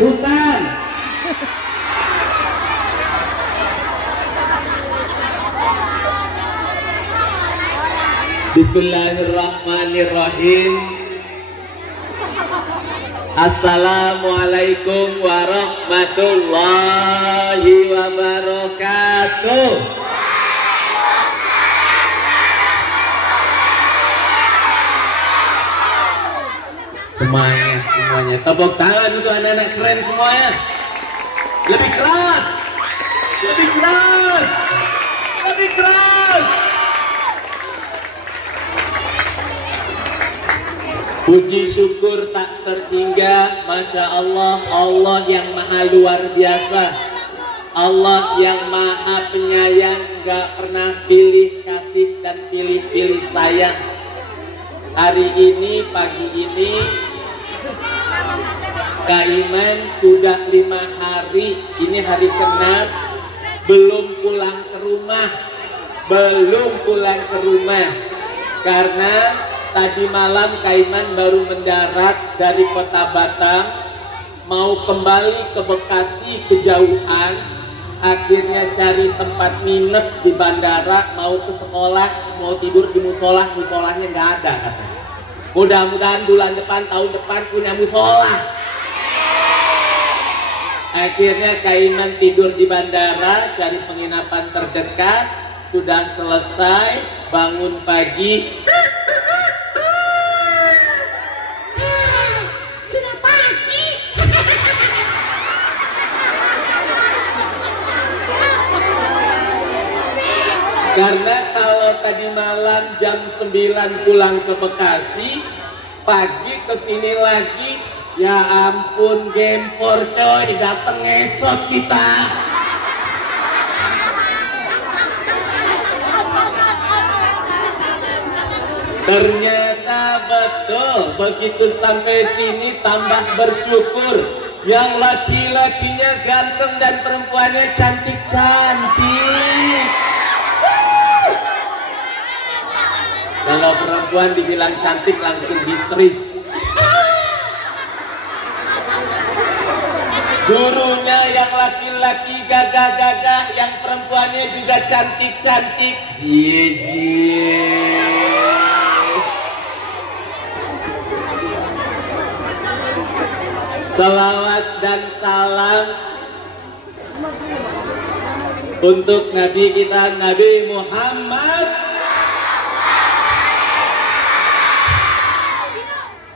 hutan. Bismillahirrahmanirrahim. Assalamualaikum warahmatullahi wabarakatuh. Semuanya tepuk tangan untuk anak-anak keren semuanya. Lebih keras, lebih keras, lebih keras. Puji syukur tak terhingga, Masya Allah, Allah yang maha luar biasa, Allah yang maha penyayang, gak pernah pilih kasih dan pilih-pilih sayang. Hari ini, pagi ini, Kak Iman sudah 5 hari, ini hari ke-6, belum pulang ke rumah, karena tadi malam Kak Iman baru mendarat dari kota Batam, mau kembali ke Bekasi kejauhan, akhirnya cari tempat nginep di bandara, mau ke sekolah, mau tidur di musola, musolanya nggak ada katanya. Mudah-mudahan bulan depan, tahun depan punya musola. Akhirnya Kak Iman tidur di bandara, cari penginapan terdekat, sudah selesai, bangun pagi. Karena kalau tadi malam jam 9 pulang ke Bekasi, pagi kesini lagi, ya ampun gempor coy, dateng esok kita. Ternyata betul, begitu sampai sini tambah bersyukur. Yang laki-lakinya ganteng dan perempuannya cantik-cantik. Kalau perempuan dibilang cantik langsung histeris. Gurunya yang laki-laki gagah-gagah, yang perempuannya juga cantik-cantik. Jie. Salawat dan salam untuk Nabi kita, Nabi Muhammad.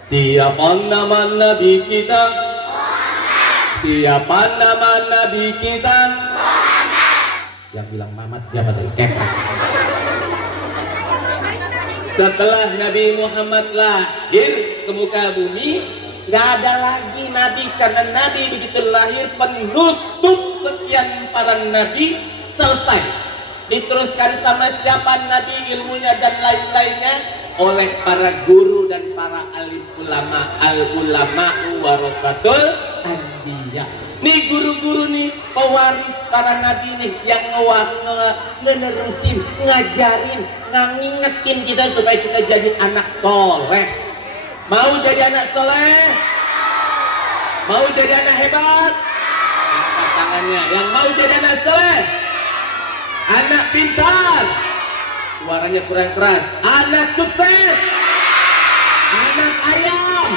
Siapa nama Nabi kita? Siapa nama Nabi kita? Yang bilang Muhammad siapa tadi? Kepek. Setelah Nabi Muhammad lahir ke muka bumi, gak ada lagi Nabi, karena Nabi begitu lahir penutup sekian para Nabi, selesai. Diteruskan sama siapa Nabi, ilmunya dan lain-lainnya oleh para guru dan para alim ulama. Al-ulama'u warasatul anbiya. Nih guru-guru nih, pewaris para nabi nih, yang ngenerusin, ngajarin, ngingetin kita supaya kita jadi anak soleh. Mau jadi anak soleh? Mau jadi anak hebat? Angkat tangannya. Yang mau jadi anak soleh, anak pintar, suaranya kurang keras, anak sukses, anak ayam.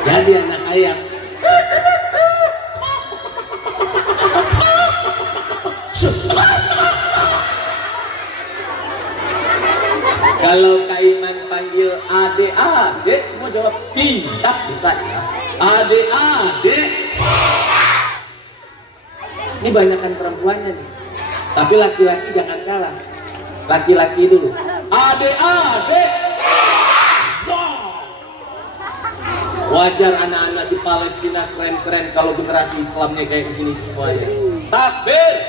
Jadi anak ayam. Kalau Kak Iman panggil adek, semua jawab siap, bisa ya. Adek. Ini banyakan perempuannya nih, tapi laki-laki jangan kalah. Laki-laki dulu. Adek. Wajar anak-anak di Palestina keren-keren kalau generasi Islamnya kayak begini semuanya. Takbir.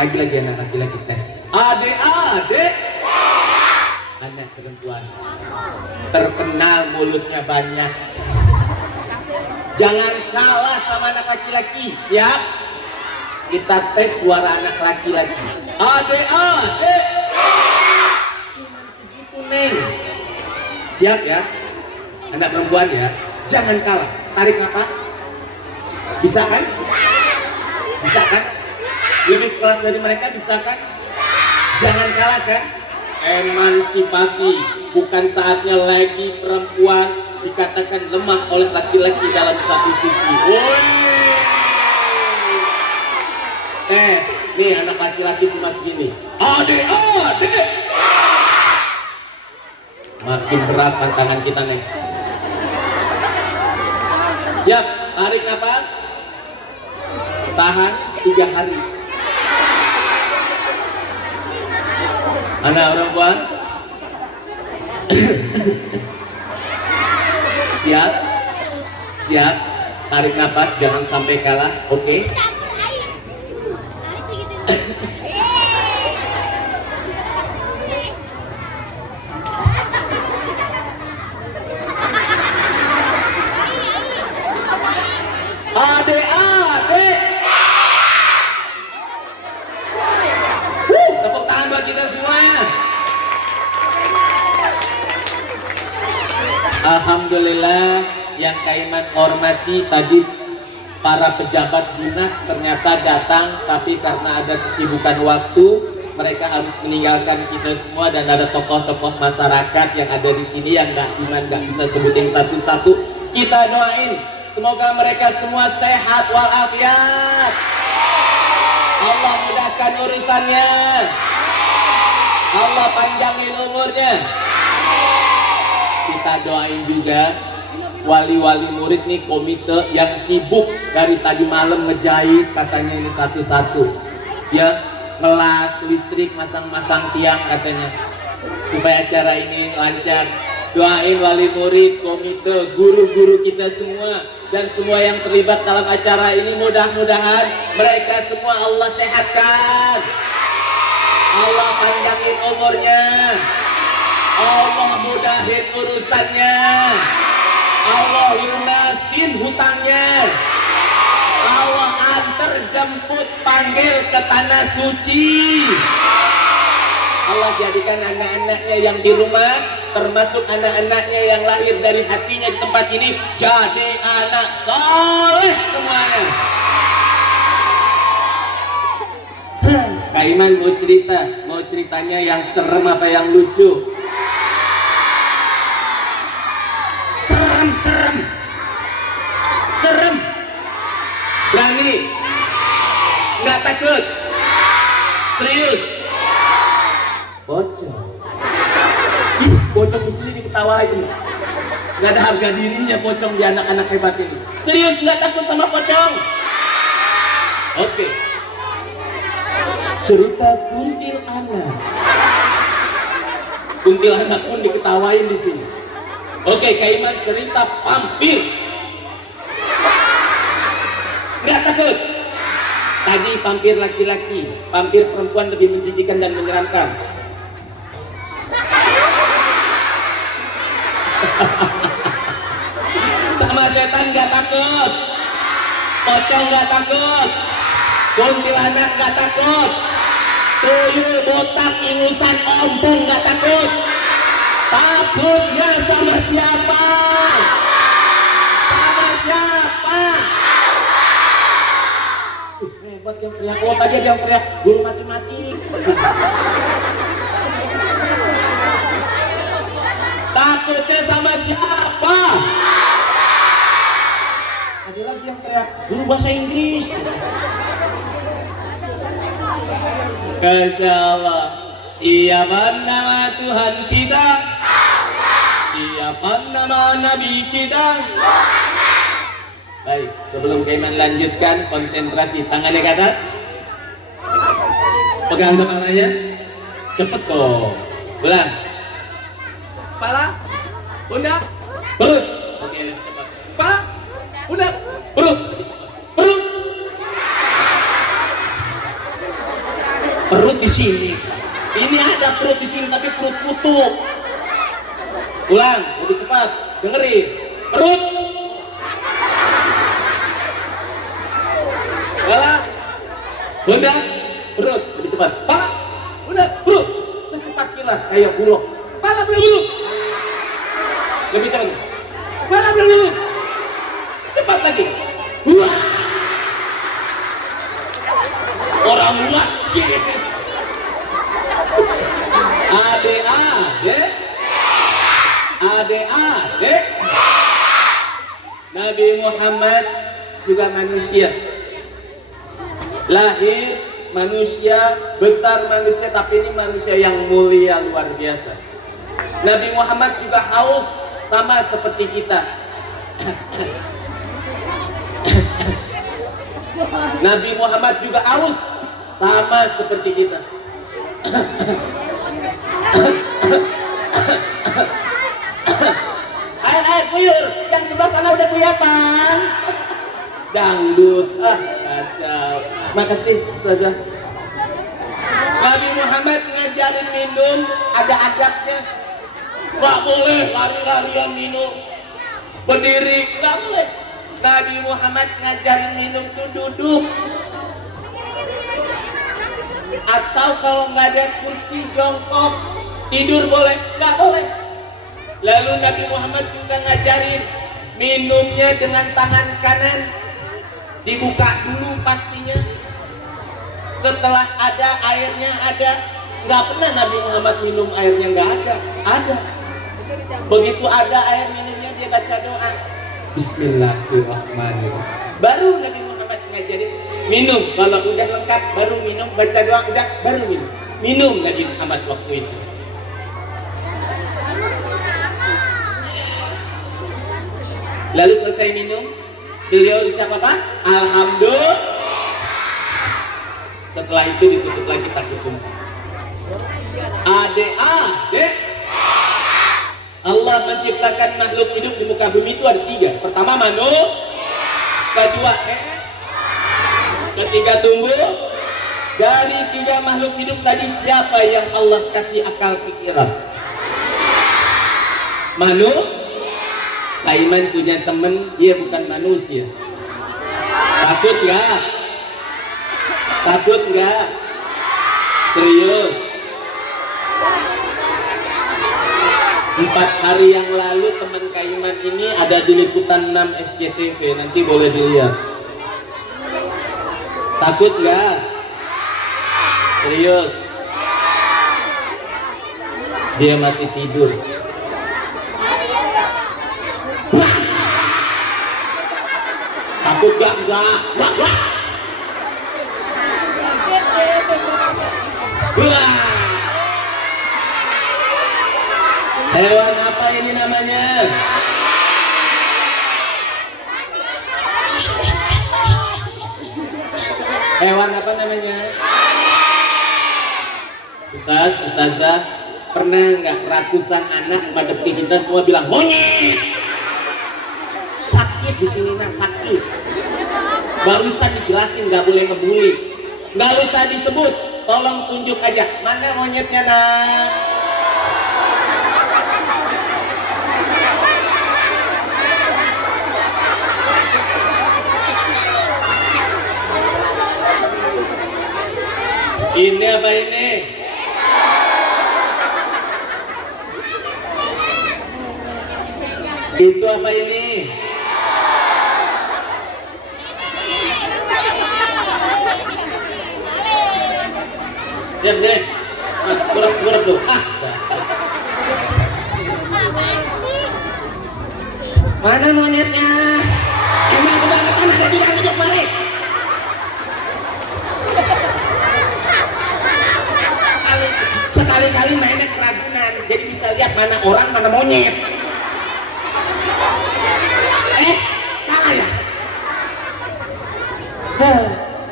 Lagi-lagi anak laki-laki tes. Adek. Anak perempuan terkenal mulutnya banyak. Jangan kalah sama anak laki-laki, siap? Kita tes suara anak laki-laki. Adek. Siap ya, anak perempuan ya, jangan kalah. Tarik nafas. Bisa kan? Bisa kan? Lebih kelas dari mereka bisa kan? Jangan kalah kan? Emansipasi, bukan saatnya lagi perempuan dikatakan lemah oleh laki-laki dalam satu sisi. Woi. Nih anak laki-laki cuma segini. Adek. Makin berat tantangan kita nih. Siap, tarik nafas. Tahan 3 hari. Anak perempuan. Siap. Tarik nafas, jangan sampai kalah. Oke. Adek. Tepuk tangan buat kita semuanya. Alhamdulillah, yang Kaiman hormati tadi para pejabat dinas ternyata datang, tapi karena ada kesibukan waktu mereka harus meninggalkan kita semua, dan ada tokoh-tokoh masyarakat yang ada di sini yang nggak bisa sebutin satu-satu. Kita doain semoga mereka semua sehat walafiat. Allah mudahkan urusannya. Allah panjangin umurnya. Kita doain juga wali-wali murid nih, komite yang sibuk dari tadi malam ngejahit katanya ini satu-satu. Ya, ngelas listrik, masang-masang tiang katanya supaya acara ini lancar. Doain wali murid, komite, guru-guru kita semua dan semua yang terlibat dalam acara ini, mudah-mudahan mereka semua Allah sehatkan, Allah panjangin umurnya, Allah mudahin urusannya, Allah lunasin hutangnya, Allah antar jemput panggil ke tanah suci. Allah jadikan anak-anaknya yang di rumah, termasuk anak-anaknya yang lahir dari hatinya di tempat ini, jadi anak soleh semuanya. Kaiman mau ceritanya yang serem apa yang lucu? Serem. Berani? Nggak takut? Serius? Pocong. Pocong di sini diketawain. Nggak ada harga dirinya pocong di anak-anak hebat ini. Serius nggak takut sama pocong? Oke. Cerita kuntilanak. Kuntilanak pun diketawain di sini. Oke, Kaiman cerita vampir. Nggak takut? Tadi vampir laki-laki, vampir perempuan lebih menjijikan dan menyeramkan. Sama setan nggak takut, pocong nggak takut, kuntilanak nggak takut, tuyul botak ingusan ompong nggak takut. Takutnya sama siapa? Sama siapa? Hebat yang teriak. Oh, tadi ada yang teriak guru matematik. Takutnya sama siapa? Ada lagi yang teriak guru bahasa Inggris. Masya Allah. Siapa nama Tuhan kita? Siapa nama Nabi kita? Baik, sebelum Kaiman lanjutkan, konsentrasi, tangannya ke atas, pegang kepalanya, cepet kok, ulang, kepala, pundak, perut, oke, cepat, kepala, pundak, perut, perut di sini, ini ada perut di sini tapi perut kutub, ulang, lebih cepat, dengerin, perut, kepala, pundak, perut, lebih cepat. Kepala, pundak, perut, secepat kilat kayak bulog. Kepala, pundak, perut. Lebih cepat. Mana belum? Cepat lagi. Wah. Orang luar. Adik-adik. Adik-adik. Nabi Muhammad juga manusia. Lahir manusia, besar manusia, tapi ini manusia yang mulia luar biasa. Nabi Muhammad juga haus sama seperti kita. Nabi Muhammad juga haus sama seperti kita. Air kuyur, yang sebelah sana udah kelihatan. Dangdut, kacau. Makasih Ustazah. Nabi Muhammad ngajarin minum ada adabnya. Gak boleh lari-larian minum, berdiri, gak boleh. Nabi Muhammad ngajarin minum tuh duduk. Atau kalau nggak ada kursi jongkok, tidur boleh, nggak boleh. Lalu Nabi Muhammad juga ngajarin minumnya dengan tangan kanan, dibuka dulu pastinya. Setelah ada airnya ada, nggak pernah Nabi Muhammad minum airnya nggak ada, ada. Begitu ada air minumnya dia baca doa, Bismillahirrahmanirrahim. Baru Nabi Muhammad ngajarin minum. Kalau udah lengkap baru minum, baca doa udah baru minum. Minum Nabi Muhammad waktu itu. Lalu selesai minum, beliau ucap apa? Alhamdulillah. Setelah itu ditutup lagi pakai jumpa. Adik-adik, Allah menciptakan makhluk hidup di muka bumi itu ada 3. Pertama manusia, kedua ketiga tumbuh. Dari 3 makhluk hidup tadi siapa yang Allah kasih akal pikiran? Manusia. Kaiman punya temen, dia bukan manusia. Takut nggak? Takut nggak? Serius? 4 hari yang lalu teman Kaiman ini ada di liputan 6 SCTV, nanti boleh dilihat. Takut nggak? Serius? Dia masih tidur. Takut gak? Enggak. Wah. Hewan apa ini namanya? Hewan apa namanya? Ustaz, Ustazah, pernah nggak ratusan anak menghadapi kita semua bilang monyet? Sakit di sini nak, sakit. Barusan dijelasin nggak boleh ngebully, nggak usah disebut, tolong tunjuk aja mana monyetnya nak. Ini apa ini? Itu apa ini? Diam, diam. Buruk tuh. Mana monyetnya? Emang kebangetan ada di dalam hidup balik. Sekali-kali mainnya keragunan, jadi bisa lihat mana orang, mana monyet. Salah ya?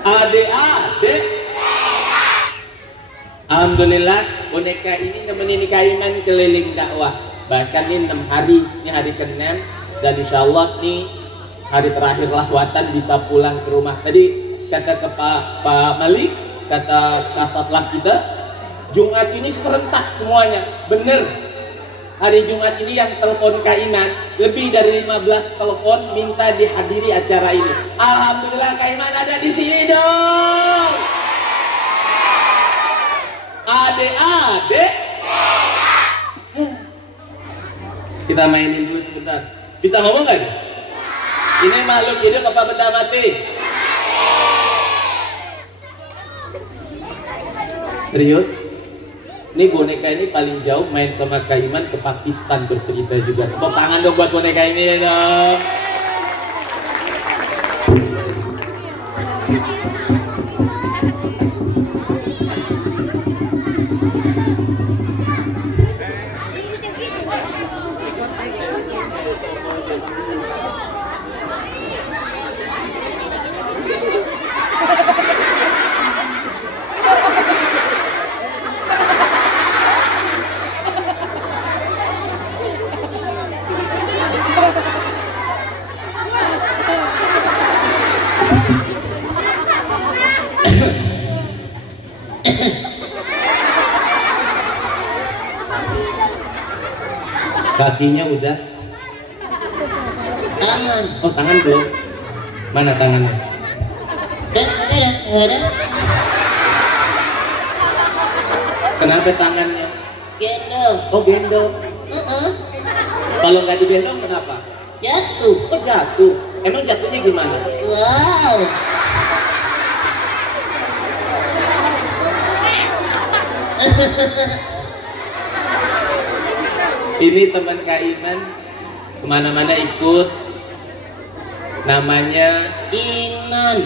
Adik-adik, alhamdulillah boneka ini nemenin Kaiman keliling dakwah. Bahkan ini 6 hari, ini hari ke-6, dan insya Allah nih hari terakhir lahwatan bisa pulang ke rumah. Tadi kata ke Pak Malik, kata kasatlah kita, Jumat ini serentak semuanya. Bener, hari Jumat ini yang telepon Kaiman lebih dari 15 telepon minta dihadiri acara ini. Alhamdulillah Kaiman ada di sini dong. Adik-adik, kita mainin dulu benar. Bisa ngomong nggak? Ini makhluk hidup apa benda mati? Serius? Ini boneka ini paling jauh main sama Kak Iman ke Pakistan bercerita juga. Tepuk tangan dong buat boneka ini ya dong. Kakinya udah. Tangan. Oh, tangan belum. Mana tangannya? Ada. Kenapa tangannya? Gendong. Oh, gendong. Kalau nggak digendong kenapa? Jatuh. Oh, jatuh. Emang jatuhnya gimana? Wow. Ini teman Kak Iman kemana-mana ikut. Namanya Inan.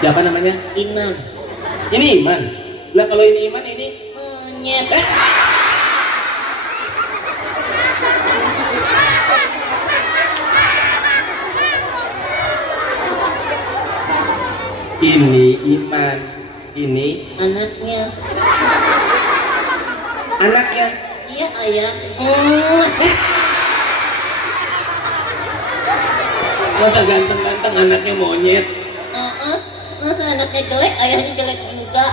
siapa namanya? Inan. Ini Iman. Lah kalau ini Iman ini Monyet. Ini Iman. Ini Anaknya. anaknya. Iya ayah. Masa ganteng-ganteng anaknya monyet? Masa anaknya jelek, ayahnya jelek juga.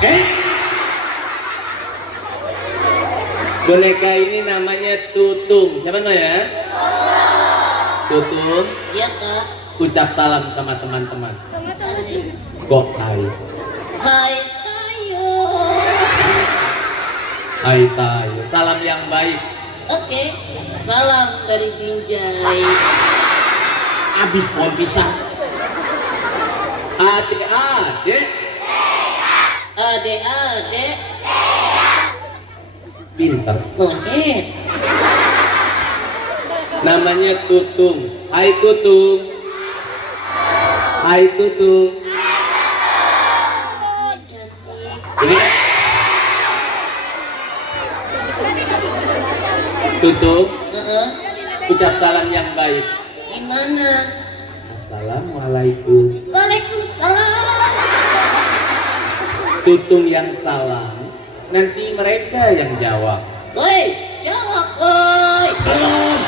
Boneka ini namanya Tutung. Siapa namanya? Tutung. Iya kak. Ucap salam sama teman-teman. Kok hai? Hai tayo. Hai tayo. Salam yang baik. Oke. Salam dari Binjai. Abis pohon pisang. Adik-adik. Adek-adek. Pinter. Monyet. Namanya Tutung. Hai Tutung. Hai Tutung. Cantik. Ini Tutung. Ucap salam yang baik. Gimana? Assalamualaikum. Waalaikumsalam. Tutung yang salam. Nanti mereka yang jawab. Woi, jawab woi. Belum.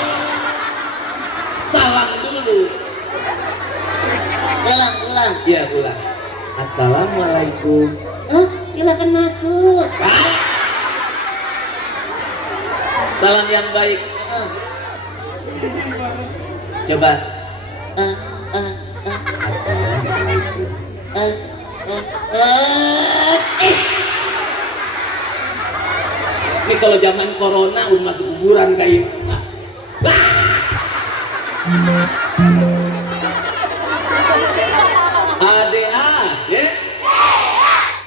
Salam dulu. Ulang. Iya, ulang. Assalamualaikum. Silakan masuk. Salam yang baik. Coba. Ini kalau zaman corona udah masuk kuburan kayak Adik-adik.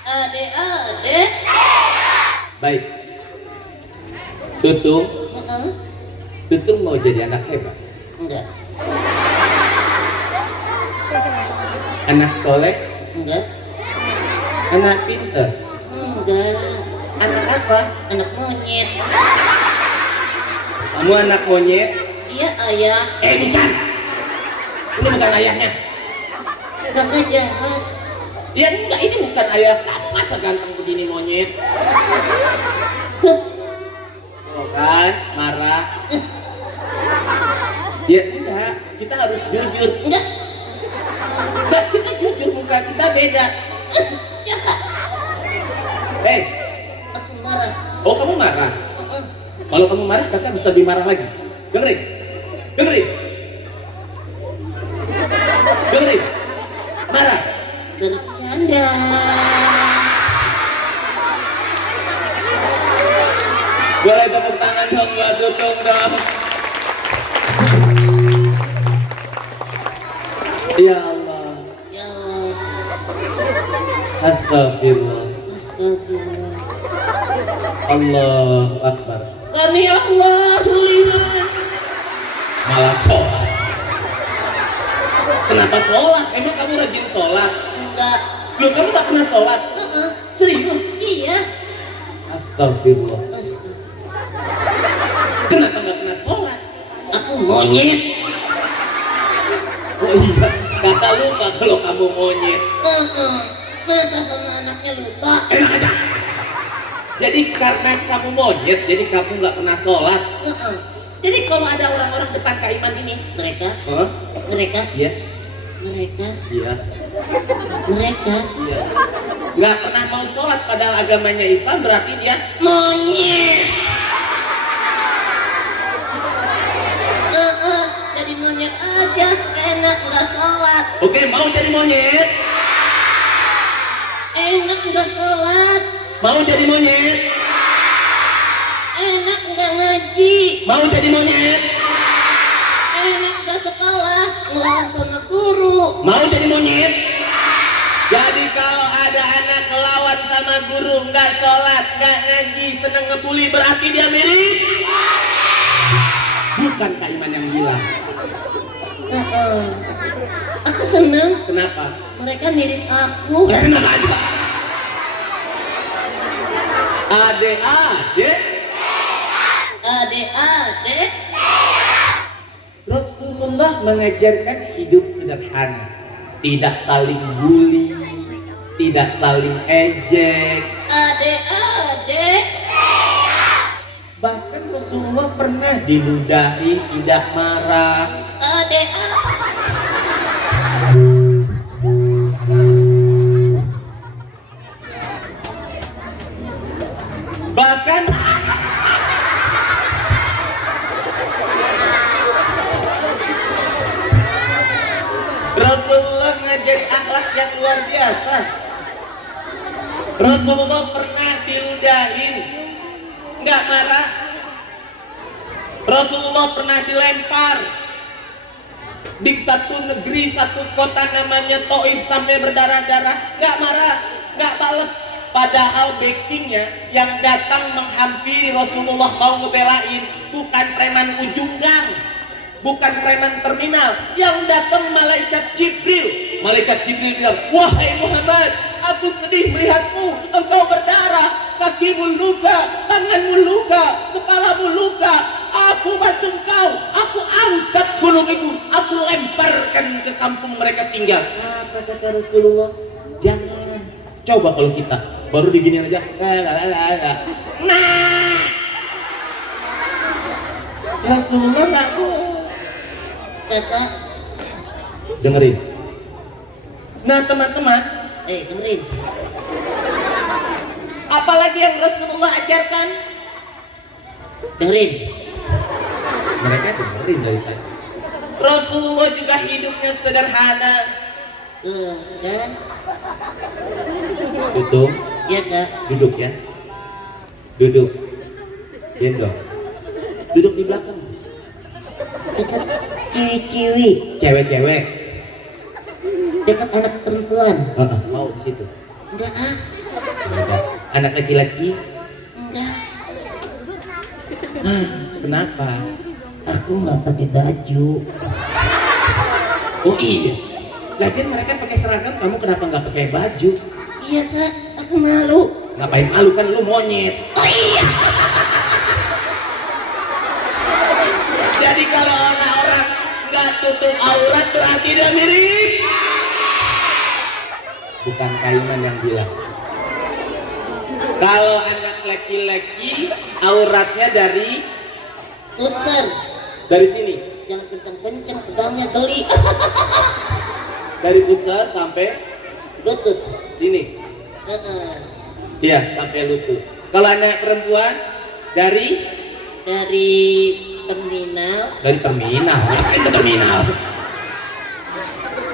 Adek-adek. Baik. Tutung. Tutung mau jadi anak hebat. Enggak. Anak soleh. Enggak. Anak pinter. Enggak. Anak apa? Anak monyet. Kamu anak monyet. Iya ayah. Bukan. Ini bukan ayahnya. Kakak jahat. Ya enggak, ini bukan ayah kamu. Masa ganteng begini monyet? Oh kan, marah. Ya enggak, kita harus jujur. Enggak. Enggak, kita jujur, muka kita beda. Jahat. Aku marah. Oh kamu marah? Kalau kamu marah, kakak bisa dimarah lagi. Dengerin. Marah. Bercanda. Boleh tepuk tangan dong buat Tutung dong. Ya Allah. Ya Allah. Astagfirullah. Astagfirullah. Allahu Akbar. Sami Allahu liman. Malah sholat. Kenapa sholat? Emang kamu rajin sholat? Enggak. Loh, kamu tak pernah sholat? Serius? Iya. Astagfirullah. Kenapa nggak pernah sholat? Aku monyet. Oh iya, kata lupa kalau kamu monyet. Masa sama anaknya lupa? Enak aja. Jadi karena kamu monyet, jadi kamu nggak pernah sholat. Jadi kalau ada orang-orang depan Kak Iman ini, Mereka, oh, mereka, iya, mereka, iya, mereka iya, nggak pernah mau sholat padahal agamanya Islam, berarti dia monyet. Jadi monyet aja, enak nggak sholat. oke, mau jadi monyet, Enak nggak sholat. mau jadi monyet, Enak nggak ngaji. mau jadi monyet, Enak nggak sekolah. Ngelawan sama guru. mau jadi monyet. Jadi kalau ada anak ngelawan sama guru, nggak sholat, nggak ngaji, seneng ngebully, berarti dia mirip. Bukan Kak Iman yang bilang. Aku seneng. Kenapa? Mereka mirip aku. Enak aja. Adik-adik, Adik-adik. Rasulullah mengajarkan hidup sederhana, tidak saling bully, tidak saling ejek. Adik-adik. Bahkan Rasulullah pernah diludahi, tidak marah. Adik-adik. Bahkan Rasulullah ngajari akhlak yang luar biasa. Rasulullah pernah diludahin, nggak marah. Rasulullah pernah dilempar di satu negeri, satu kota namanya Taif sampai berdarah-darah, nggak marah, nggak bales. Padahal backingnya yang datang menghampiri Rasulullah mau ngebelain bukan preman ujung gang, bukan preman terminal, yang datang malaikat Jibril. Malaikat Jibril bilang, wahai Muhammad, aku sedih melihatmu, engkau berdarah, kakimu luka, tanganmu luka, kepalamu luka. Aku bantu engkau, aku angkat gunung itu, aku lemparkan ke kampung mereka tinggal. Apa kata Rasulullah? Jangan. Coba kalau kita baru diginiin aja, nah, Rasulullah nggak mau. Kakak. Dengerin. Nah teman-teman, Dengerin. apalagi yang Rasulullah ajarkan? Dengerin. Mereka dengerin dari tadi. Rasulullah juga hidupnya sederhana. Kan? Duduk, Ya kak. duduk ya. Duduk. Gendong. Duduk di belakang. Dekat ciwi-ciwi. Cewek-cewek. Dekat anak perempuan. Mau di situ. Enggak ah. Enggak. Anak laki-laki. Enggak. Kenapa? Aku nggak pakai baju. Oh iya. Lagian mereka pakai seragam, kamu kenapa nggak pakai baju? Iya kak. Aku malu. Ngapain malu, kan lu monyet. Oh iya. Jadi kalau orang nggak tutup aurat berarti dia mirip. Bukan Kak Iman yang bilang. Kalau anak laki-laki auratnya dari Pusar. sini, Jangan kenceng-kenceng. Tegangnya geli. dari pusar sampai Lutut. sini. Iya, sampai lutut. Kalau anak perempuan dari Terminal. ngapain ke terminal?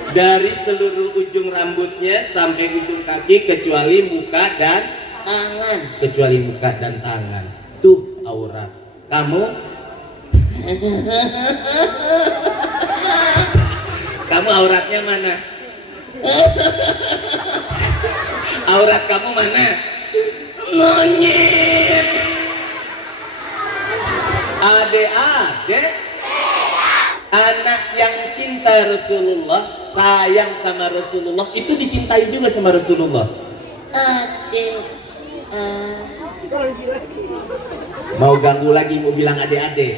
Dari seluruh ujung rambutnya sampai ujung kaki kecuali muka dan Tangan. tuh aurat. Kamu Kamu auratnya mana? Aurat kamu mana? Monyet. Adik-adik, anak yang cinta Rasulullah, sayang sama Rasulullah, itu dicintai juga sama Rasulullah. Adik, Mau ganggu lagi, mau bilang adik-adik,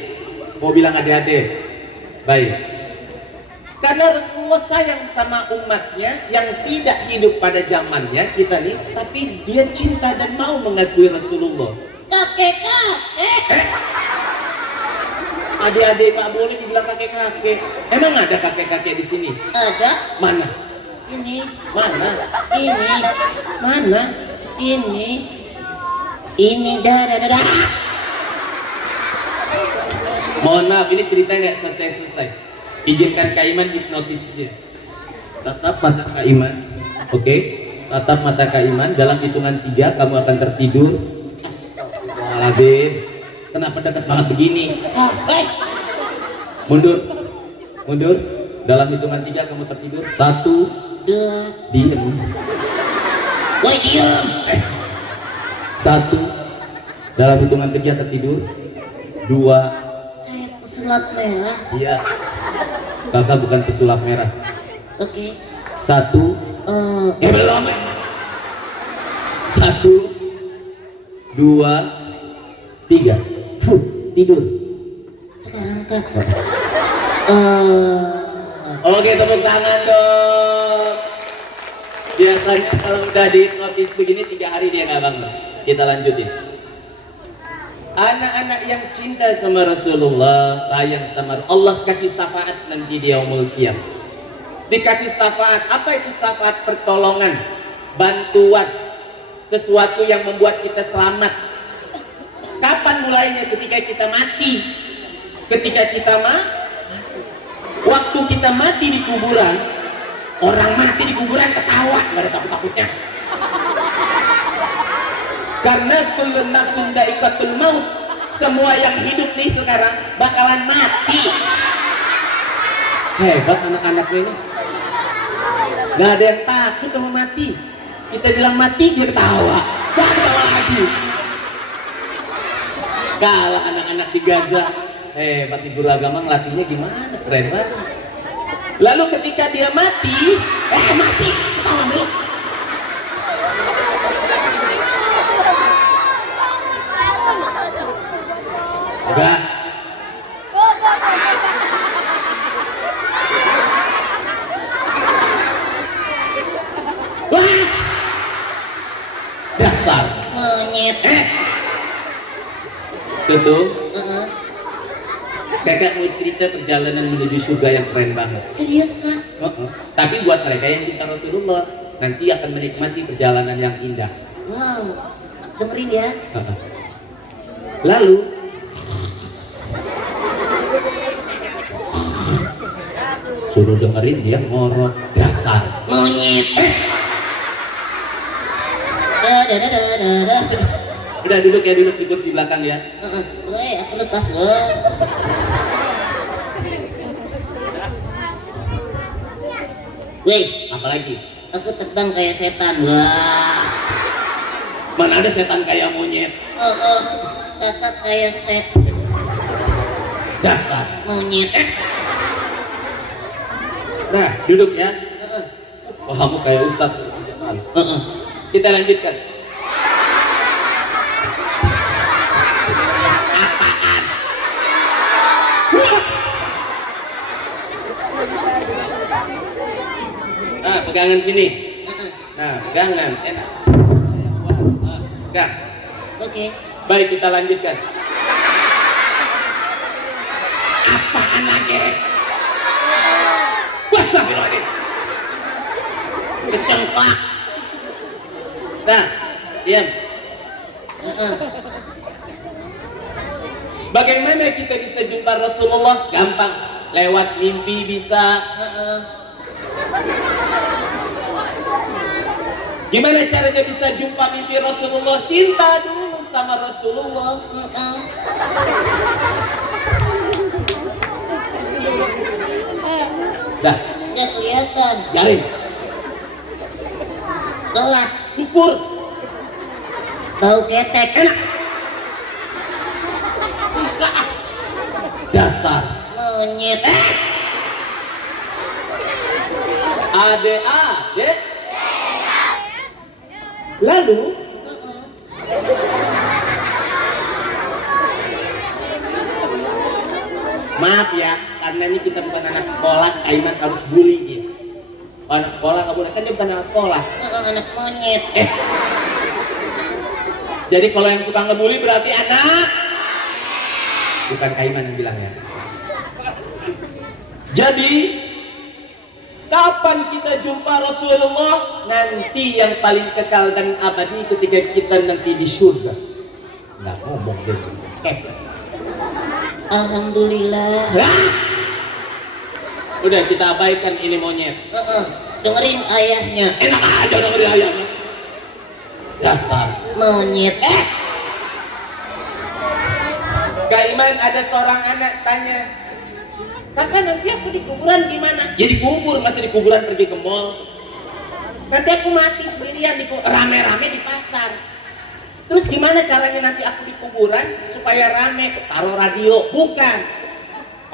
mau bilang adik-adik. Baik. Karena Rasulullah sayang sama umatnya yang tidak hidup pada zamannya kita nih, tapi dia cinta dan mau mengakui Rasulullah. kakek. Adik-adik Pak boleh dibilang kakek-kakek. Emang ada kakek-kakek di sini? Ada. Mana? Ini. Mana? Ini. Mana? Ini. Ini dah. Mohon maaf, ini cerita nggak selesai. Izinkan Kak Iman hipnotis dia. Tatap mata Kak Iman. Oke? Tatap mata Kak Iman. Dalam hitungan 3 kamu akan tertidur. Astagfirullahaladzim. Kenapa dekat banget begini? Mundur. Dalam hitungan 3 kamu tertidur. 1, 2. diam. Woi diam. 1. Dalam hitungan 3 tertidur. 2. Kayak pesulap merah. Iya. Kakak bukan pesulap merah. Oke. 1. Belum. 1, 2, 3. Tidur. Sekarang kak. Oke, tepuk tangan dong. Biasanya kalau udah dihipnotis begini 3 hari dia nggak bangun. Kita lanjutin. Anak-anak yang cinta sama Rasulullah, sayang sama Allah, kasih syafaat nanti di yaumul qiyamah. Dikasih syafaat. Apa itu syafaat? Pertolongan, bantuan, sesuatu yang membuat kita selamat. Kapan mulainya? Ketika kita mati. Ketika kita waktu kita mati di kuburan, orang mati di kuburan ketawa, nggak ada takut-takutnya. Karena kullu nafsin dha'iqatul maut, semua yang hidup nih sekarang bakalan mati. Hebat anak-anaknya ini. Nggak ada yang takut sama mati. Kita bilang mati dia ketawa, ketawa lagi. Kalau anak-anak di Gaza, hebat, ibu agama ngelatihnya gimana, keren banget. Lalu ketika dia mati, ketawa dulu. Enggak. Wah, dasar Monyet. tuh. Kakak mau cerita perjalanan menuju surga yang keren banget. Serius kak? Tapi buat mereka yang cinta Rasulullah, nanti akan menikmati perjalanan yang indah. Wow. Dengerin ya. Lalu suruh dengerin dia ngorok, dasar Monyet. Udah duduk ya, duduk di kursi belakang ya. Woi, aku lepas loh. Woi, Apalagi? aku terbang kayak setan. Wah. Mana ada setan kayak monyet? Kakak kayak set Dasar. monyet. Nah, duduk ya. Oh, kamu kayak ustaz. Kita lanjutkan. Apaan? Nah, pegangan sini. Nah, pegangan. Enak. Pegang. Oke. Baik, kita lanjutkan. Apaan lagi? Wassalamualaikum. Kecengklak. Nah, diam. Bagaimana kita bisa jumpa Rasulullah? Gampang. Lewat mimpi bisa. Gimana caranya bisa jumpa mimpi Rasulullah? Cinta dulu sama Rasulullah. Dah. Keton. Jaring. Gelap. Kukur. Bau ketek. Enak. Dasar Monyet. Ade. Lalu maaf ya, karena ini kita bukan anak sekolah, Aiman harus bully dia. Kalau anak sekolah nggak boleh, kan dia bukan anak sekolah. Anak monyet. Jadi kalau yang suka ngebully berarti anak. Bukan Aiman yang bilang ya. Jadi kapan kita jumpa Rasulullah? Nanti yang paling kekal dan abadi ketika kita nanti di surga. Nggak ngomong deh. Alhamdulillah. Udah kita abaikan ini monyet. Dengerin ayahnya. Enak aja dengerin ayahnya. Dasar Monyet. Kak Iman, ada seorang anak tanya, Saka nanti aku di kuburan gimana? Ya dikubur, masa di kuburan pergi ke mall. Nanti aku mati sendirian rame-rame di pasar. Terus gimana caranya nanti aku di kuburan supaya rame? Taruh radio? Bukan.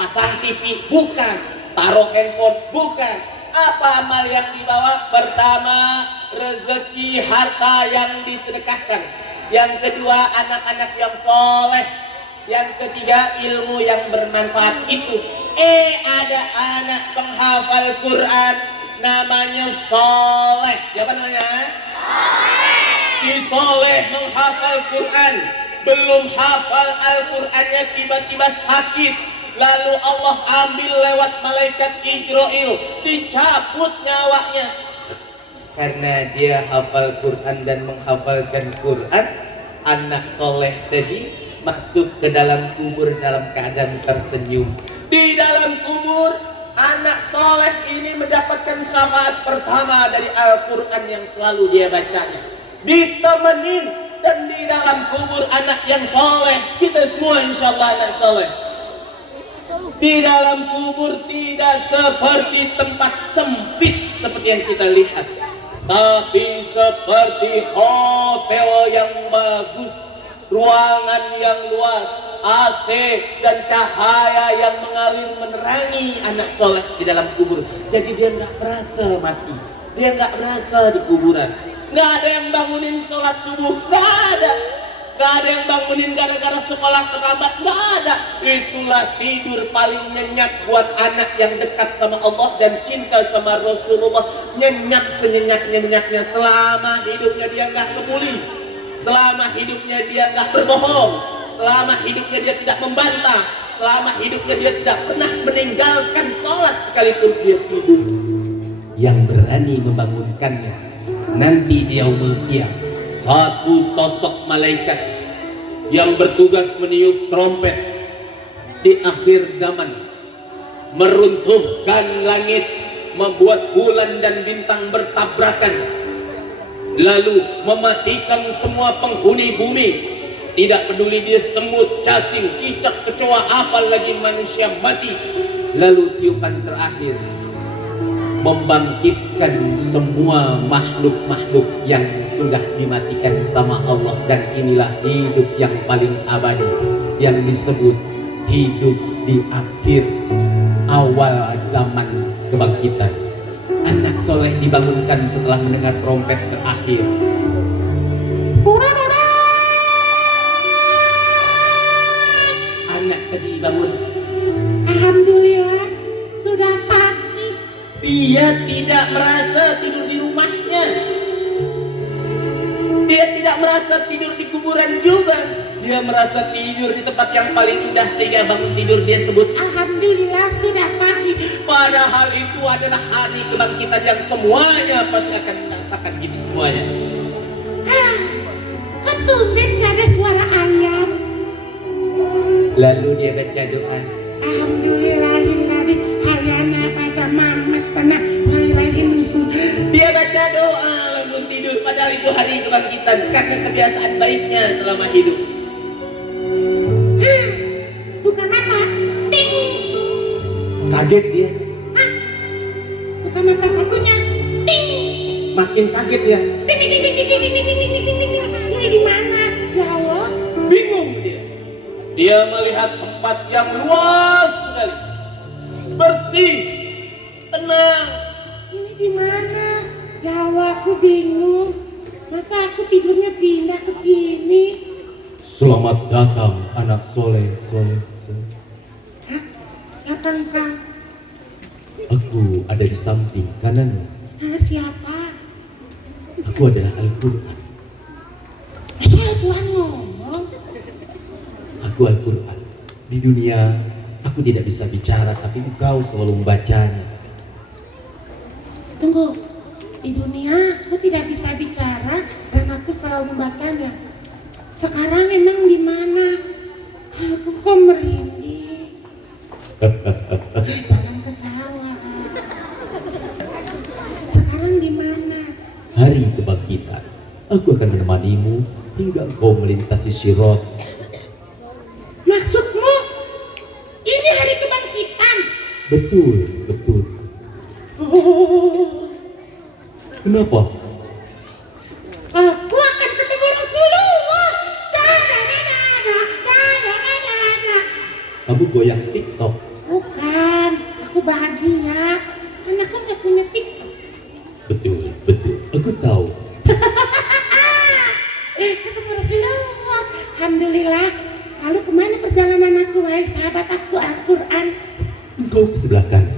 Pasang TV? Bukan. Taruh handphone? Bukan. Apa amal yang dibawa? Pertama, rezeki harta yang disedekahkan. Yang kedua, anak-anak yang soleh. Yang ketiga, ilmu yang bermanfaat. Itu ada anak penghafal Quran namanya Soleh. Siapa namanya? Si Soleh menghafal Quran, belum hafal Al-Qurannya, tiba-tiba sakit, lalu Allah ambil lewat malaikat Jibril, dicabut nyawanya karena dia hafal Quran dan menghafalkan Quran. Anak soleh tadi masuk ke dalam kubur dalam keadaan tersenyum. Di dalam kubur, anak soleh ini mendapatkan syafaat pertama dari Al-Quran yang selalu dia bacanya. Ditemenin, dan di dalam kubur anak yang soleh. Kita semua insya Allah anak soleh. Di dalam kubur tidak seperti tempat sempit seperti yang kita lihat, tapi seperti hotel yang bagus, ruangan yang luas, AC dan cahaya yang mengalir menerangi anak soleh di dalam kubur. Jadi dia nggak merasa mati, dia nggak merasa di kuburan. Nggak ada yang bangunin sholat subuh, nggak ada. Nggak ada yang bangunin gara-gara sekolah terlambat, nggak ada. Itulah tidur paling nyenyak buat anak yang dekat sama Allah dan cinta sama Rasulullah. Nyenyak senyenyak-nyenyaknya selama hidupnya dia nggak ngebully, selama hidupnya dia nggak berbohong, selama hidupnya dia tidak membantah, selama hidupnya dia tidak pernah meninggalkan sholat sekalipun dia tidur. Yang berani membangunkannya nanti di yaumul qiyamah, satu sosok malaikat yang bertugas meniup trompet di akhir zaman, meruntuhkan langit, membuat bulan dan bintang bertabrakan, lalu mematikan semua penghuni bumi. Tidak peduli dia semut, cacing, cicak, kecoa, apalagi manusia mati. Lalu tiupan terakhir membangkitkan semua makhluk-makhluk yang sudah dimatikan sama Allah. Dan inilah hidup yang paling abadi, yang disebut hidup di akhir awal zaman kebangkitan. Anak soleh dibangunkan setelah mendengar trompet terakhir. Anak tadi bangun, alhamdulillah sudah pagi. Dia tidak merasa tidur di rumahnya, dia tidak merasa tidur di kuburan juga. Dia merasa tidur di tempat yang paling indah, sehingga bangun tidur dia sebut alhamdulillah sudah pagi. Padahal itu adalah hari kebangkitan yang semuanya pasti akan merasakan ini semuanya. Kok tumben gak ada suara ayam? Lalu dia baca doa, alhamdulillahilladzi hayana pada mamat tanah wailahin nusyur. Dia baca doa bangun tidur, padahal itu hari kebangkitan, karena kebiasaan baiknya selama hidup. Buka mata, ting. Kaget dia. Buka mata satunya. Ting. Makin kaget ya. Ting, ting, ting, ting, ting, ting, ting, ting, ting, ting, ting, ting. Ini di mana? Ya Allah. Bingung dia. Dia melihat tempat yang luas sekali, bersih, tenang. Ini di mana? Ya Allah, aku bingung. Masa aku tidurnya pindah ke sini? Selamat datang anak soleh. Hah? Siapa engkau? Aku ada di samping kananmu. Hah, siapa? Aku adalah Al-Quran. Masa Al-Quran ngomong? Aku Al-Quran. Di dunia aku tidak bisa bicara, tapi engkau selalu membacanya. Tunggu, di dunia aku tidak bisa bicara dan aku selalu membacanya. Sekarang emang di mana? Aku kok merinding. Jangan ketawa. Sekarang di mana? Hari kebangkitan, aku akan menemanimu hingga engkau melintasi Sirat. Maksudmu ini hari kebangkitan? Betul. Oh, Kenapa? aku akan ketemu Rasulullah. Da. Kamu goyang TikTok. Bukan, aku bahagia karena aku nggak punya TikTok. Betul. Aku tahu. Ketemu Rasulullah. Alhamdulillah. Lalu kemana perjalanan aku, wahai sahabat aku Al-Quran? Engkau ke sebelah kanan.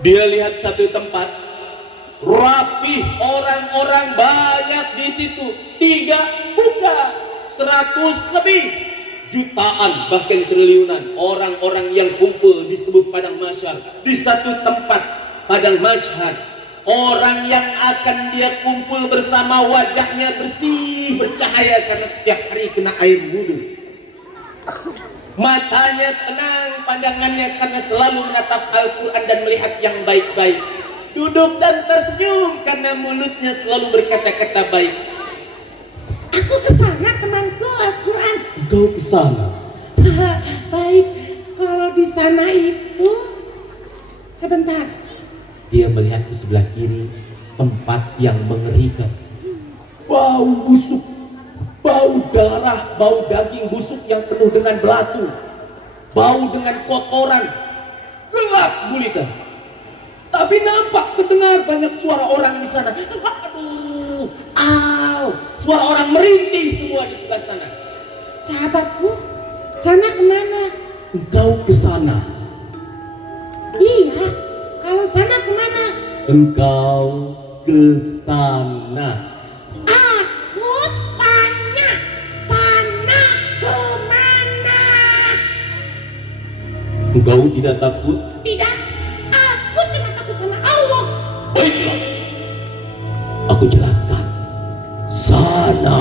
Dia lihat satu tempat rapih, orang-orang banyak di situ. 3 bukan 100 lebih, jutaan bahkan triliunan orang-orang yang kumpul disebut padang mahsyar. Di satu tempat padang mahsyar, orang yang akan dia kumpul bersama wajahnya bersih bercahaya karena setiap hari kena air wudhu. Matanya tenang, pandangannya karena selalu menatap Al-Quran dan melihat yang baik-baik. Duduk dan tersenyum karena mulutnya selalu berkata-kata baik. Aku kesana temanku Al-Quran. Engkau ke sana. Baik, kalau di sana itu sebentar. Dia melihat ke sebelah kiri, tempat yang mengerikan. Bau busuk, bau darah, bau daging busuk yang penuh dengan belatu, bau dengan kotoran, gelap gulita. Tapi nampak terdengar banyak suara orang di sana. Aduh, suara orang merintih semua di sebelah sana. Sahabatku, sana kemana? Engkau ke sana. Iya, kalau sana kemana? Engkau ke sana. Aku tanya, sana kemana? Engkau tidak takut? Tidak, aku cuma takut sama Allah. Baiklah, aku jelaskan. Sana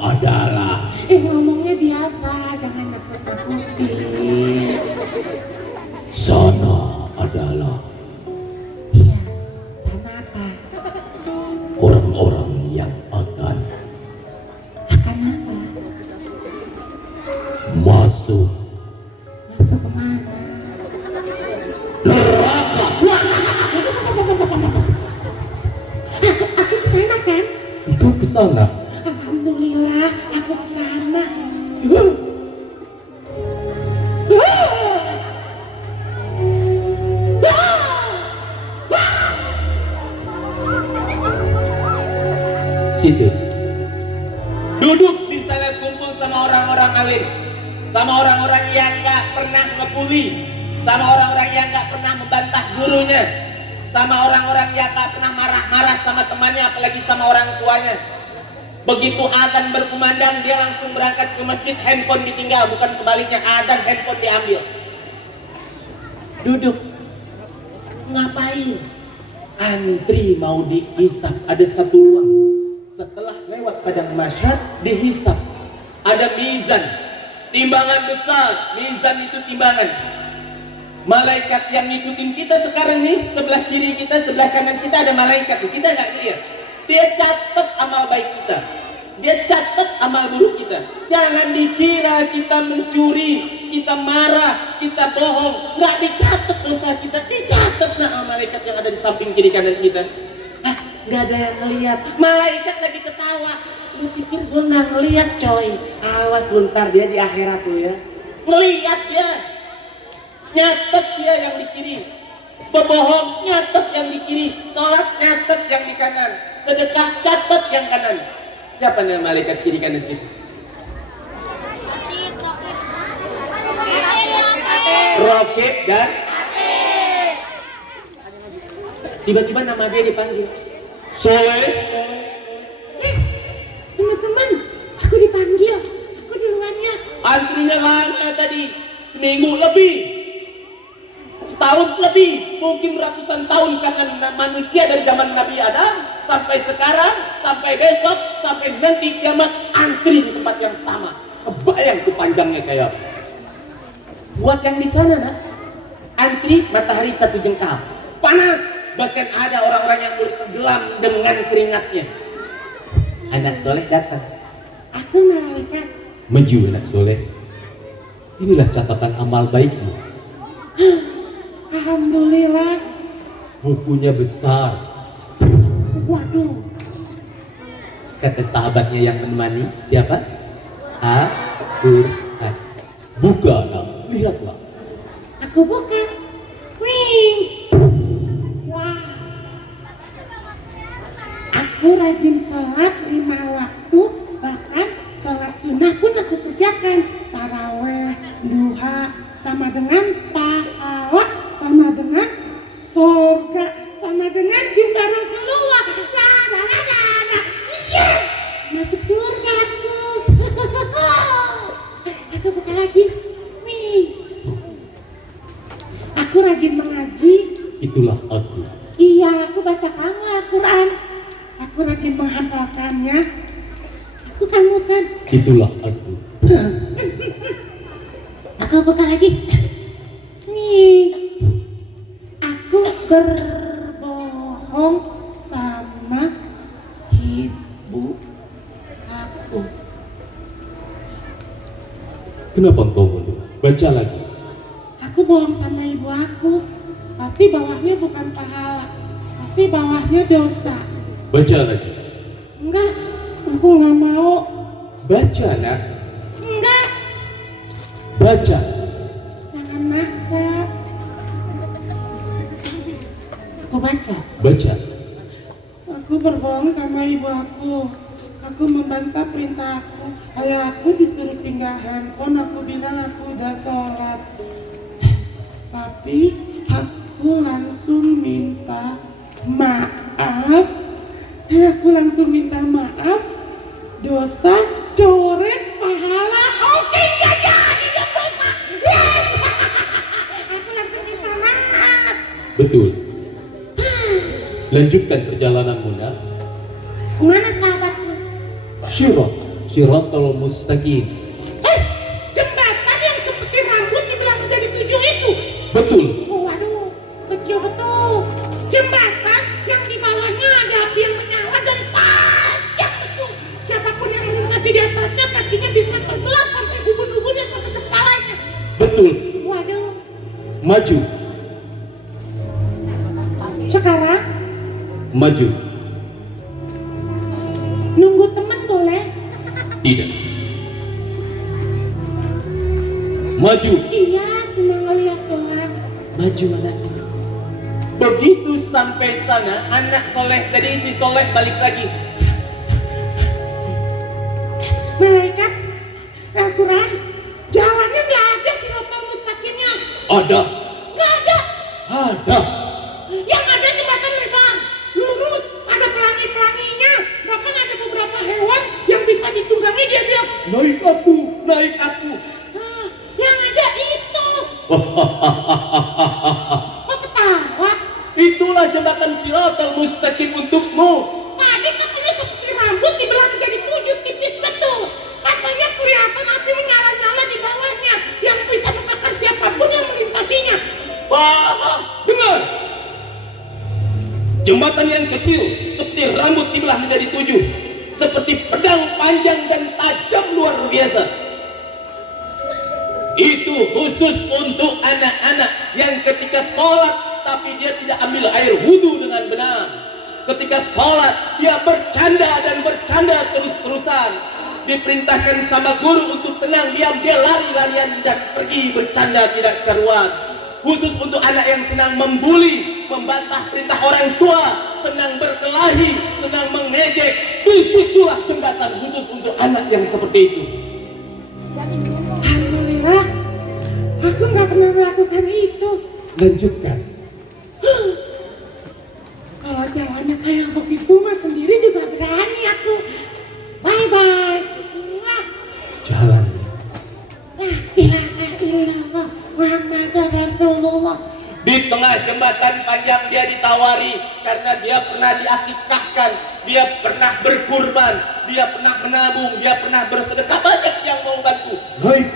adalah Ngomongnya biasa, jangan nakut-nakutin. sana adalah Iya, sana apa? orang-orang yang akan Akan apa? masuk Masuk kemana? neraka. Aku kesana kan? Engkau ke sana. Alhamdulillah, aku kesana. Situ. Duduk di sana kumpul sama orang-orang alim, sama orang-orang yang nggak pernah ngebully, sama orang-orang yang nggak pernah membantah gurunya, sama orang-orang yang nggak pernah marah-marah sama temannya, apalagi sama orang tuanya. Begitu adzan berkumandang, dia langsung berangkat ke masjid, handphone ditinggal, bukan sebaliknya, adzan handphone diambil. Duduk. Ngapain? Antri mau dihisap, ada satu ruang. Setelah lewat padang mahsyar, dihisap. Ada mizan, timbangan besar. Mizan itu timbangan. Malaikat yang ngikutin kita sekarang nih, sebelah kiri kita, sebelah kanan kita ada malaikat. Kita nggak lihat. Dia catat amal baik kita. Dia catat amal buruk kita. Jangan dikira kita mencuri, kita marah, kita bohong. Nggak dicatat dosa kita, dicatat nah malaikat yang ada di samping kiri kanan kita. Hah, nggak ada yang ngeliat. Malaikat lagi ketawa. Lu pikir gue nggak ngeliat coy? Awas lu ntar dia di akhirat tuh ya. Ngeliat ya. Nyatet dia yang di kiri. Berbohong nyatet yang di kiri. Sholat nyatet yang di kanan. Sedekah catat yang kanan. Siapa nama malaikat kiri kanan kita? Rokib dan tiba-tiba nama dia dipanggil Soleh. Teman-teman, aku dipanggil. Aku duluannya. Antrinya lama tadi, seminggu lebih, setahun lebih, mungkin ratusan tahun karena manusia dari zaman Nabi Adam sampai sekarang, sampai besok, sampai nanti kiamat antri di tempat yang sama. Kebayang tuh panjangnya kayak. Buat yang di sana nak, antri matahari 1 jengkal, panas, bahkan ada orang-orang yang boleh tenggelam dengan keringatnya. Anak soleh datang. Aku malaikat. Maju anak soleh. Inilah catatan amal baikmu. Alhamdulillah. Bukunya besar. Waduh. Kata sahabatnya yang menemani, siapa? Al-Quran. Buka nak, lihatlah. Aku buka. Wih. Wah. Aku rajin sholat 5 waktu, bahkan sholat sunnah pun aku kerjakan. Taraweh, duha, sama dengan pahala, sama dengan surga, sama dengan jumpa Rasulullah. Iya, masuk surga aku. Aku buka lagi. Wih. Aku rajin mengaji. Itulah aku. Iya, aku baca kamu Al-Quran. Aku rajin menghafalkannya. Aku kamu kan. Itulah aku. Aku buka lagi. Nih, aku berbohong sama ibu aku. Kenapa engkau mundur? Baca lagi. Aku bohong sama ibu aku. Pasti bawahnya bukan pahala. Pasti bawahnya dosa. Baca lagi. Enggak, aku nggak mau. Baca nak. Enggak, Baca. jangan maksa. Aku baca. Baca. Aku berbohong sama ibu aku. Aku membantah perintah aku. Ayah aku disuruh tinggal handphone. Aku bilang aku udah sholat. Tapi aku langsung minta maaf. Aku langsung minta maaf. Dosa, coret, pahala. Oke, nggak jadi dosa. Aku langsung minta maaf. Betul. Lanjutkan perjalananmu nak. Mana sahabatku? Siratal mustaqim. Jembatan yang seperti rambut dibelah menjadi 7 itu. Betul. Oh, waduh, kecil betul. Jembatan yang di bawahnya ada api yang menyala dan tajam betul. Siapapun yang melintasi di atasnya kakinya bisa terbelah sampai ubun-ubunnya sampai kepalanya. Betul. Waduh. Maju. Sekarang Maju. nunggu teman boleh? Tidak. Maju. Iya, cuma ngeliat doang. Maju anak. Begitu sampai sana, anak soleh tadi si soleh balik lagi. Malaikat Al-Quran, jalannya nggak ada siratal mustaqimnya. Ada. Nggak ada. Ada. Yang ada jembatan lebar, lurus, ada pelangi-pelanginya. Bahkan ada beberapa hewan yang bisa ditunggangi. Dia bilang, Naik aku, naik aku. ah, yang ada itu. Kok ketawa? Itulah jembatan siratal mustaqim untukmu. Tadi katanya seperti rambut dibelah menjadi 7, tipis betul. Katanya kelihatan api menyala-nyala di bawahnya yang bisa membakar siapapun yang melintasinya. Wah, dengar. Jembatan yang kecil seperti rambut dibelah menjadi 7. seperti pedang panjang dan tajam luar biasa. Itu khusus untuk anak-anak yang ketika sholat tapi dia tidak ambil air wudhu dengan benar. Ketika sholat dia bercanda dan bercanda terus-terusan. Diperintahkan sama guru untuk tenang, diam, dia lari-larian dan pergi bercanda tidak karuan. Khusus untuk anak yang senang membuli, membantah perintah orang tua, senang berkelahi, senang mengejek. Disitulah jembatan khusus untuk anak yang seperti itu. Alhamdulillah, aku nggak pernah melakukan itu. Lanjutkan. Kalau jalannya kayak begitu mah sendiri juga berani aku. Bye bye. Jalan. La ilaha illallah Muhammad Rasulullah. Di tengah jembatan panjang dia ditawari karena dia pernah diakikahkan, dia pernah berkurban, dia pernah menabung, dia pernah bersedekah. Banyak yang mau bantu. Naik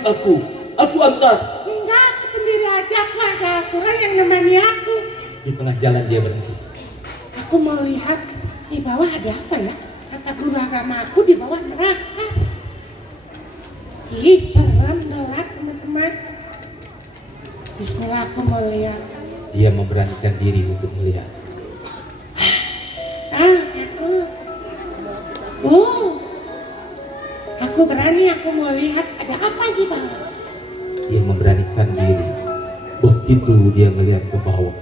aku antar. Enggak, aku sendiri aja. Aku ada Al-Quran yang nemani aku. Di tengah jalan dia berhenti. Aku mau lihat di bawah ada apa ya? Kata guru agama aku di bawah neraka. Ih, serem neraka teman-teman. Bismillah, aku mau lihat. Dia memberanikan diri untuk melihat. Aku berani, aku mau lihat ada apa di bawah. Dia memberanikan diri. Begitu dia melihat ke bawah,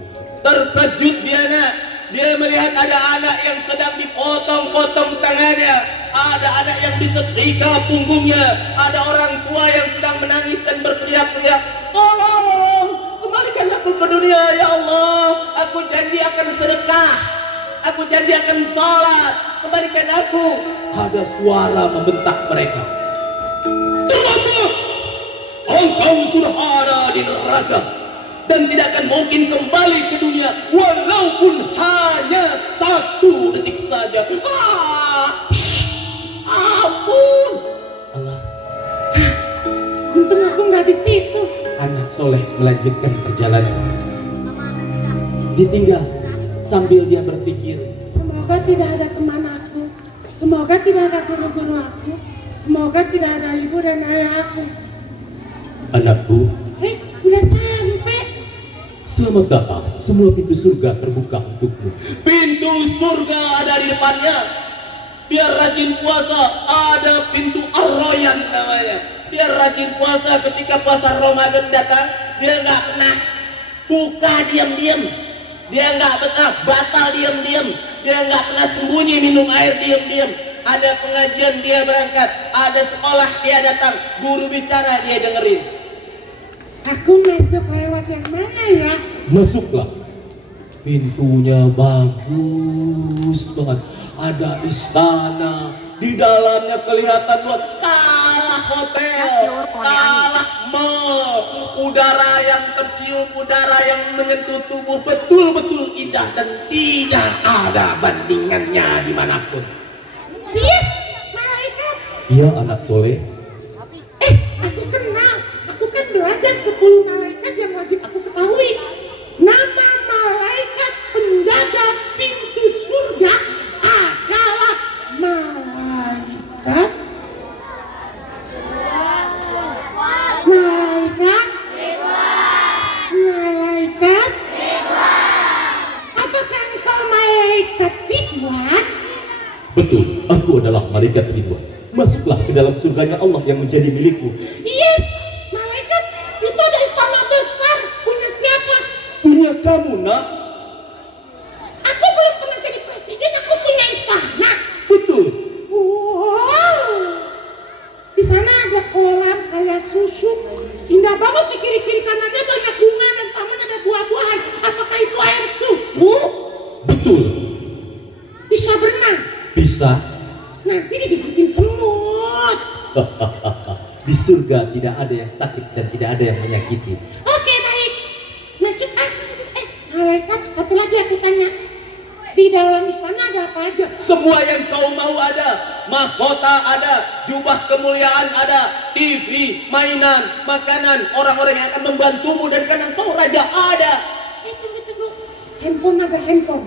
terkejut dia nak. Dia melihat ada anak yang sedang dipotong-potong tangannya, ada anak yang disetrika punggungnya, ada orang tua yang sedang menangis dan berteriak-teriak, tolong kembalikan aku ke dunia ya Allah, aku janji akan sedekah, aku janji akan sholat, kembalikan aku. Ada suara membentak mereka, terlambat, engkau sudah ada di neraka dan tidak akan mungkin kembali ke dunia walaupun hanya 1 detik saja. Ampun Allah. Untung aku nggak di situ. Anak soleh melanjutkan perjalanan. Ditinggal sambil dia berpikir, Semoga tidak ada teman aku, semoga tidak ada guru-guru aku, semoga tidak ada ibu dan ayah aku. anakku, Udah sampai. selamat datang. Semua pintu surga terbuka untukmu. Pintu surga ada di depannya. Biar rajin puasa, ada pintu Ar-Rayyan namanya. Biar rajin puasa, ketika puasa Ramadan datang, dia nggak pernah buka diam-diam. Dia nggak pernah batal diam-diam. Dia nggak pernah sembunyi minum air diam-diam. Ada pengajian dia berangkat, ada sekolah dia datang, guru bicara dia dengerin. Aku masuk lewat yang mana ya? Masuklah. Pintunya bagus banget. Ada istana. Di dalamnya kelihatan luas. Kalah hotel. Kalah mall. Udara yang tercium, udara yang menyentuh tubuh betul-betul indah dan tidak ada bandingannya dimanapun. Yes, malaikat. Iya anak soleh. Aku kenal. Aku kan belajar 10 malaikat yang wajib aku ketahui. Nama malaikat penjaga pintu surga adalah malaikat apakah engkau malaikat Ridwan? Betul, aku adalah malaikat Ridwan. Masuklah ke dalam surganya Allah yang menjadi milikmu. Yes, malaikat itu ada istana besar. Punya siapa? Punya kamu nak. Aku belum pernah jadi presiden, aku punya istana. Betul. Wow, di sana ada kolam kayak susu, indah banget. Di kiri-kiri kanannya banyak bunga dan taman ada buah-buahan. Apakah itu air susu? Betul. Bisa berenang? Bisa. Nanti dibikin semut. Di surga tidak ada yang sakit dan tidak ada yang menyakiti. Oke, baik. Masuk ah. Malaikat, satu lagi aku tanya. Di dalam istana ada apa aja? Semua yang kau mau ada. Mahkota ada, jubah kemuliaan ada, TV, mainan, makanan, orang-orang yang akan membantumu dan karena kau raja ada. Tunggu. Handphone ada handphone.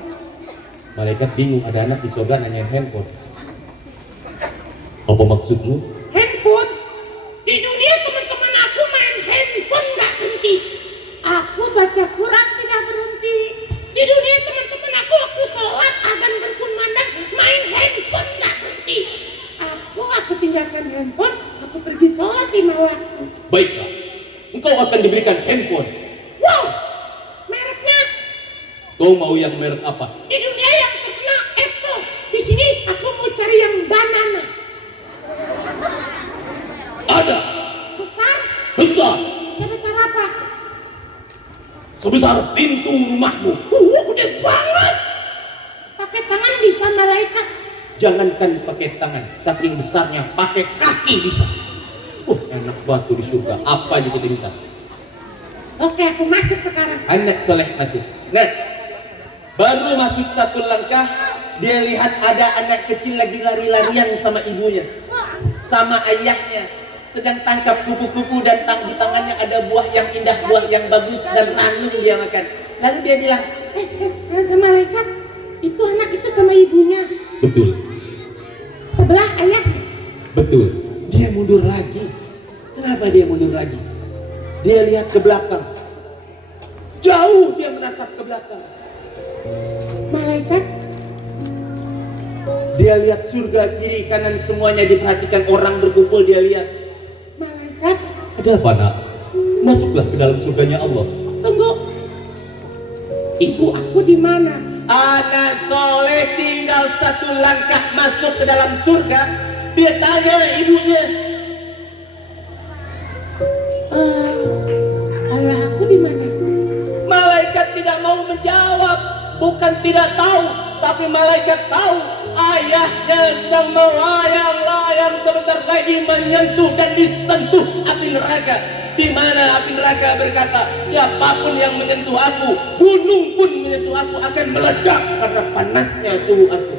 Malaikat bingung, ada anak di surga nanyain handphone. Apa maksudmu? Handphone. Di dunia teman-teman aku main handphone nggak berhenti. Aku baca Quran tidak berhenti. Di dunia teman-teman aku waktu sholat azan berkumandang main handphone nggak berhenti. Aku tinggalkan handphone. Aku pergi sholat 5 waktu. Baiklah, engkau akan diberikan handphone. Wow, mereknya Kau mau yang merek apa? di dunia yang terkenal Apple. Di sini aku mau cari yang banana. Ada. Besar? Besar. Sebesar apa? Sebesar pintu rumahmu. Gede banget. Pakai tangan bisa malaikat. Jangankan pakai tangan, saking besarnya pakai kaki bisa. Enak batu di surga. Apa aja kita minta. Oke, aku masuk sekarang. Anak soleh masuk. Nah, baru masuk satu langkah, dia lihat ada anak kecil lagi lari-larian sama ibunya, sama ayahnya, sedang tangkap kupu-kupu dan di tangannya ada buah yang indah, buah yang bagus dan ranum dia makan. Lalu dia bilang, Malaikat, itu anak itu sama ibunya. betul, Sebelah ayah. betul. Dia mundur lagi. Kenapa dia mundur lagi? Dia lihat ke belakang. Jauh dia menatap ke belakang. Malaikat, Dia lihat surga kiri kanan semuanya diperhatikan orang berkumpul, dia lihat. malaikat, Ada apa nak? Masuklah ke dalam surganya Allah. tunggu. Ibu aku di mana? Anak soleh tinggal satu langkah masuk ke dalam surga. Dia tanya ibunya, Ayah aku di mana? malaikat tidak mau menjawab. Bukan tidak tahu, tapi malaikat tahu. Ayahnya sedang melayang-layang sebentar lagi menyentuh dan disentuh api neraka. Di mana api neraka berkata, siapapun yang menyentuh aku, gunung pun menyentuh aku akan meledak karena panasnya suhu aku.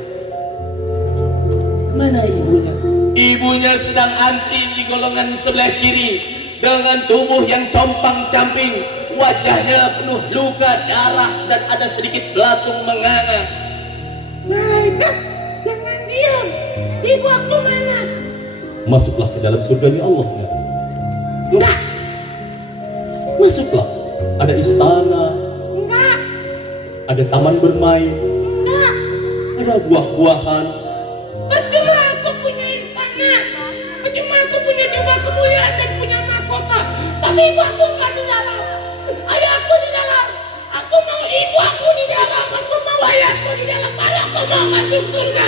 Mana ibunya? Ibunya sedang antri di golongan sebelah kiri dengan tubuh yang compang-camping, wajahnya penuh luka, darah dan ada sedikit belatung menganga. Malaikat, jangan diam. Ibu aku mana? Masuklah ke dalam surganya Allah. Enggak, Masuklah. Ada istana, enggak, ada taman bermain, enggak. ada buah-buahan. Percuma aku punya istana. Percuma aku punya jubah kemuliaan dan punya mahkota. Tapi ibu aku enggak di dalam. Ayah aku di dalam. Aku mau ibu aku di dalam. Aku mau ayahku di dalam. Baru aku mau masuk surga.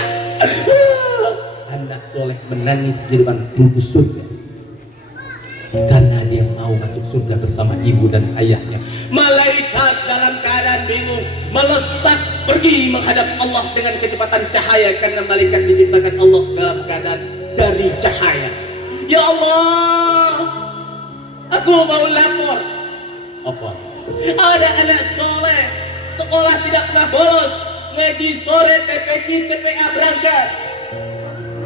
Anak soleh menangis di depan pintu surga karena dia mau masuk surga bersama ibu dan ayahnya. Malaikat dalam keadaan bingung melesat pergi menghadap Allah dengan kecepatan cahaya, karena malaikat diciptakan Allah dalam keadaan dari cahaya. Ya Allah, aku mau lapor. Apa? Ada anak soleh sekolah tidak pernah bolos, ngaji sore TPQ TPA berangkat,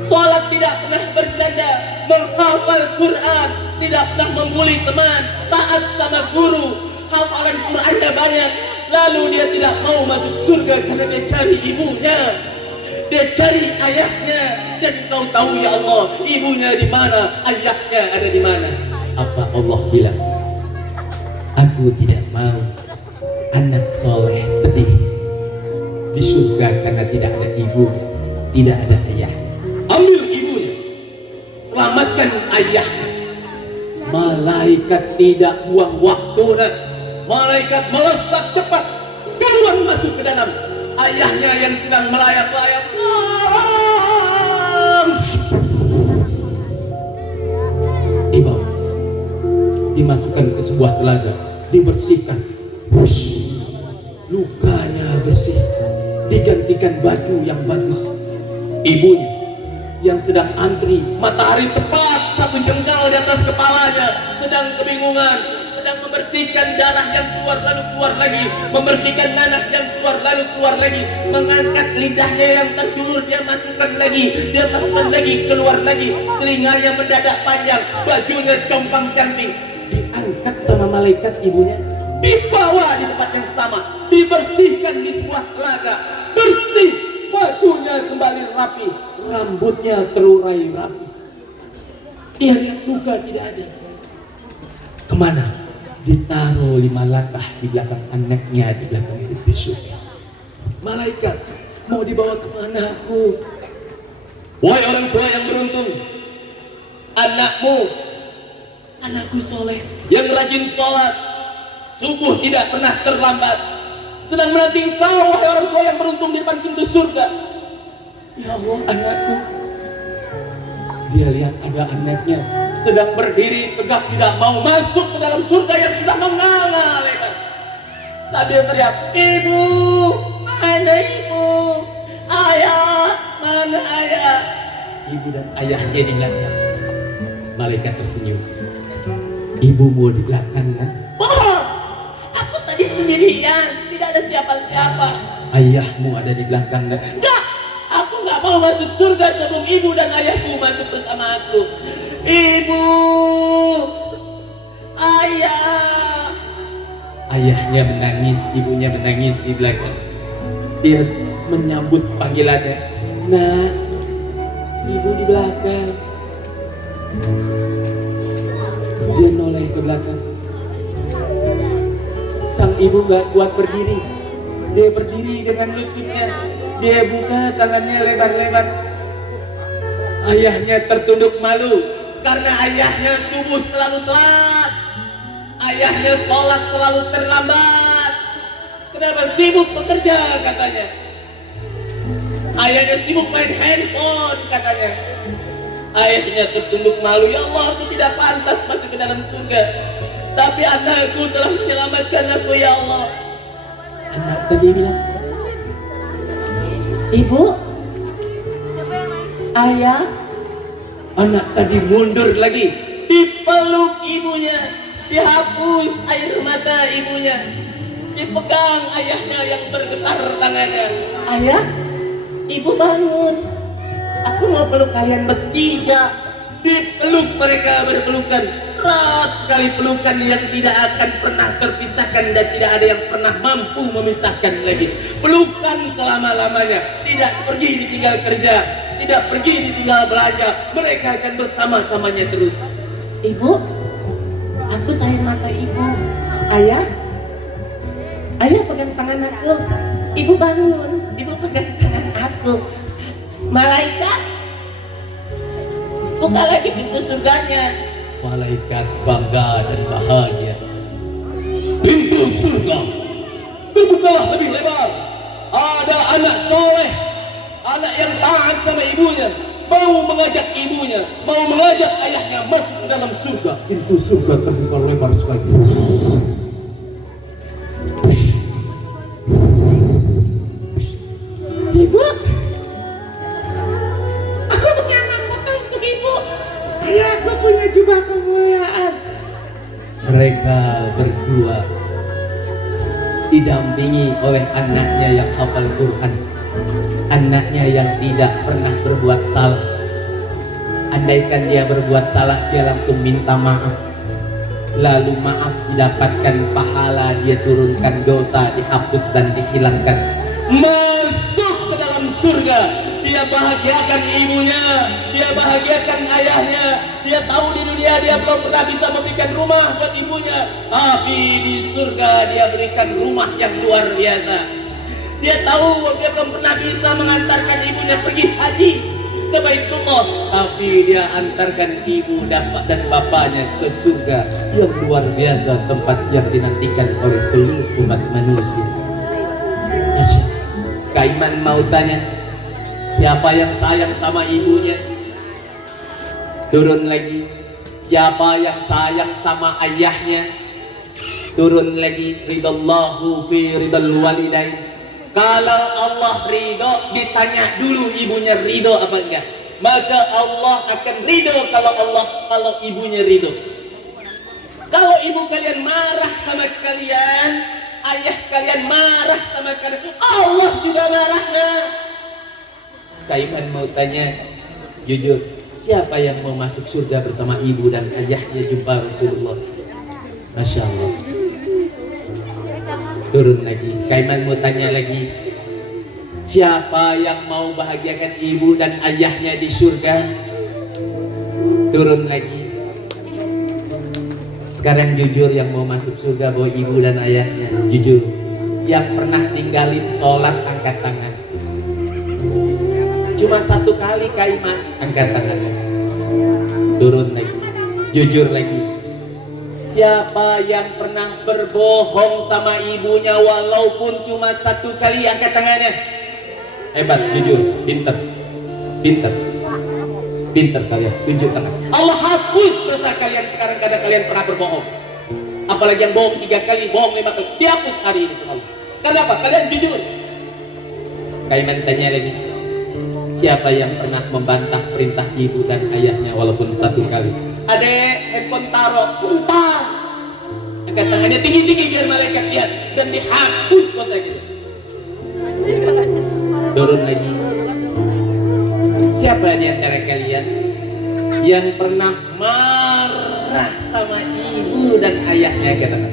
sholat tidak pernah bercanda, menghafal Quran, tidak pernah membuli teman, taat sama guru, hafalan Qurannya banyak. Lalu dia tidak mau masuk surga karena dia cari ibunya, dia cari ayahnya. Dan kau tahu ya Allah, ibunya di mana, ayahnya ada di mana. Apa Allah bilang? Aku tidak mau anak soleh sedih di surga karena tidak ada ibu, tidak ada ayah. Ambil ibunya, selamatkan ayahnya. Malaikat tidak buang waktu, nak. Malaikat melesat cepat duluan masuk ke dalam. Ayahnya yang sedang melayang-layang, dibawa, dimasukkan ke sebuah telaga, dibersihkan. Push. Lukanya bersih, digantikan baju yang bagus. Ibunya yang sedang antri, matahari tepat 1 jengkal di atas kepalanya, sedang kebingungan, sedang membersihkan darah yang keluar lalu keluar lagi, membersihkan nanah yang keluar lalu keluar lagi, mengangkat lidahnya yang terjulur, dia masukkan lagi, dia masukkan lagi, keluar lagi, telinganya mendadak panjang, bajunya compang-camping, diangkat sama malaikat ibunya, dibawa di tempat yang sama, dibersihkan di sebuah telaga, bersih, bajunya kembali rapi, rambutnya terurai rapi. Dia lihat luka tidak ada. Kemana? Ditaruh 5 langkah di belakang anaknya, di belakang pintu surga. Malaikat mau dibawa kemana aku? Wahai orang tua yang beruntung, anakku soleh, yang rajin sholat, subuh tidak pernah terlambat, sedang menanti engkau, wahai orang tua yang beruntung di depan pintu surga. Ya Allah, anakku. Dia lihat ada anaknya sedang berdiri tegak tidak mau masuk ke dalam surga yang sudah menganga lebar. Sambil teriak, ibu, mana ibu? Ayah, mana ayah? Ibu dan ayahnya di belakang. Malaikat tersenyum. Ibumu di belakang kan? Bohong! Aku tadi sendirian, tidak ada siapa-siapa. Ayahmu ada di belakang kan? Enggak! Aku nggak mau masuk surga sebelum ibu dan ayahku masuk bersama aku. Ibu, ayah. Ayahnya menangis, ibunya menangis di belakang. Dia menyambut panggilannya. Nah, ibu di belakang. Dia noleh ke belakang. Sang ibu nggak kuat berdiri. Dia berdiri dengan lututnya. Dia buka tangannya lebar-lebar. Ayahnya tertunduk malu karena ayahnya subuh selalu telat. Ayahnya sholat selalu terlambat. Kenapa? Sibuk bekerja katanya. Ayahnya sibuk main handphone katanya. Ayahnya tertunduk malu. Ya Allah, aku tidak pantas masuk ke dalam surga, tapi anakku telah menyelamatkan aku, ya Allah. Anak tadi bilang, ibu, ayah. Anak tadi mundur lagi, dipeluk ibunya, dihapus air mata ibunya, dipegang ayahnya yang bergetar tangannya. Ayah, ibu bangun, aku mau peluk kalian bertiga. Dipeluk mereka berpelukan, erat sekali pelukan yang tidak akan pernah terpisahkan dan tidak ada yang pernah mampu memisahkan lagi. Pelukan selama-lamanya, tidak pergi ditinggal kerja, tidak pergi ditinggal belanja, mereka akan bersama-samanya terus. Ibu, aku sayang mata ibu. Ayah, ayah pegang tangan aku. Ibu bangun, ibu pegang tangan aku. Malaikat, buka lagi pintu surganya. Malaikat bangga dan bahagia. Pintu surga terbukalah lebih lebar. Ada anak soleh, anak yang taat sama ibunya, mau mengajak ibunya, mau mengajak ayahnya masuk ke dalam surga. Pintu surga terbuka lebar sekali. Ibu, aku punya mahkota untuk ibu. Ayah, aku punya jubah kemuliaan. Mereka berdua didampingi oleh anaknya yang hafal Quran, anaknya yang tidak pernah berbuat salah. Andaikan dia berbuat salah, dia langsung minta maaf, lalu maaf didapatkan pahala, dia turunkan dosa, dihapus dan dihilangkan. Masuk ke dalam surga. Dia bahagiakan ibunya, dia bahagiakan ayahnya. Dia tahu di dunia dia belum pernah bisa memberikan rumah buat ibunya, tapi di surga dia berikan rumah yang luar biasa. Dia tahu dia belum pernah bisa mengantarkan ibunya pergi haji ke Baitullah, tapi dia antarkan ibu dan bapaknya ke surga yang luar biasa, tempat yang dinantikan oleh seluruh umat manusia. Asyik. Kaiman mau tanya, siapa yang sayang sama ibunya? Turun lagi. Siapa yang sayang sama ayahnya? Turun lagi. Ridallahu fi ridal walidain. Kalau Allah ridho, ditanya dulu ibunya ridho apa enggak, maka Allah akan ridho kalau ibunya ridho. Kalau ibu kalian marah sama kalian, ayah kalian marah sama kalian, Allah juga marah. Kaiman mau tanya, jujur, siapa yang mau masuk surga bersama ibu dan ayahnya jumpa Rasulullah? Masya Allah. Turun lagi. Kaiman mau tanya lagi, siapa yang mau bahagiakan ibu dan ayahnya di surga? Turun lagi. Sekarang jujur yang mau masuk surga bawa ibu dan ayahnya. Jujur. Yang pernah tinggalin sholat angkat tangan. Cuma satu kali kaiman angkat tangan. Turun lagi. Jujur lagi. Siapa yang pernah berbohong sama ibunya walaupun cuma satu kali angkat tangannya? Hebat, jujur, pinter, pinter, pinter kalian. Tunjuk tangan. Allah hapus dosa kalian sekarang karena kalian pernah berbohong. Apalagi yang bohong 3 kali, bohong 5 kali, dihapus hari ini sama Allah. Kenapa? Kalian jujur. Kaiman tanya lagi. Siapa yang pernah membantah perintah ibu dan ayahnya walaupun satu kali? Adek, handphone taruh, putar. Angkat tangannya tinggi-tinggi biar malaikat lihat dan dihapus dosa kita. Turun lagi. Siapa di antara kalian yang pernah marah sama ibu dan ayahnya? Katakan.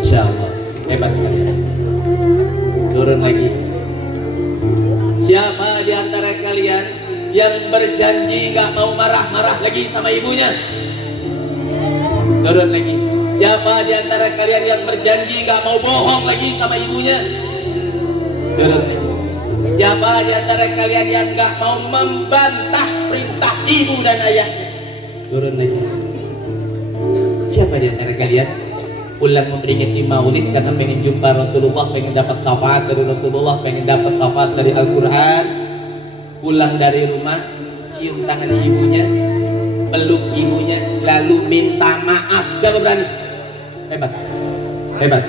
Insya Allah hebat kalian. Turun lagi. Siapa di antara kalian yang berjanji gak mau marah-marah lagi sama ibunya? Turun lagi. Siapa di antara kalian yang berjanji gak mau bohong lagi sama ibunya? Turun lagi. Siapa di antara kalian yang gak mau membantah perintah ibu dan ayahnya? Turun lagi. Siapa di antara kalian pulang memperingati maulid karena pengen jumpa Rasulullah, pengen dapat syafaat dari Rasulullah, pengen dapat syafaat dari Al-Quran? Pulang dari rumah, cium tangan ibunya, peluk ibunya, lalu minta maaf. Siapa berani? Hebat, hebat,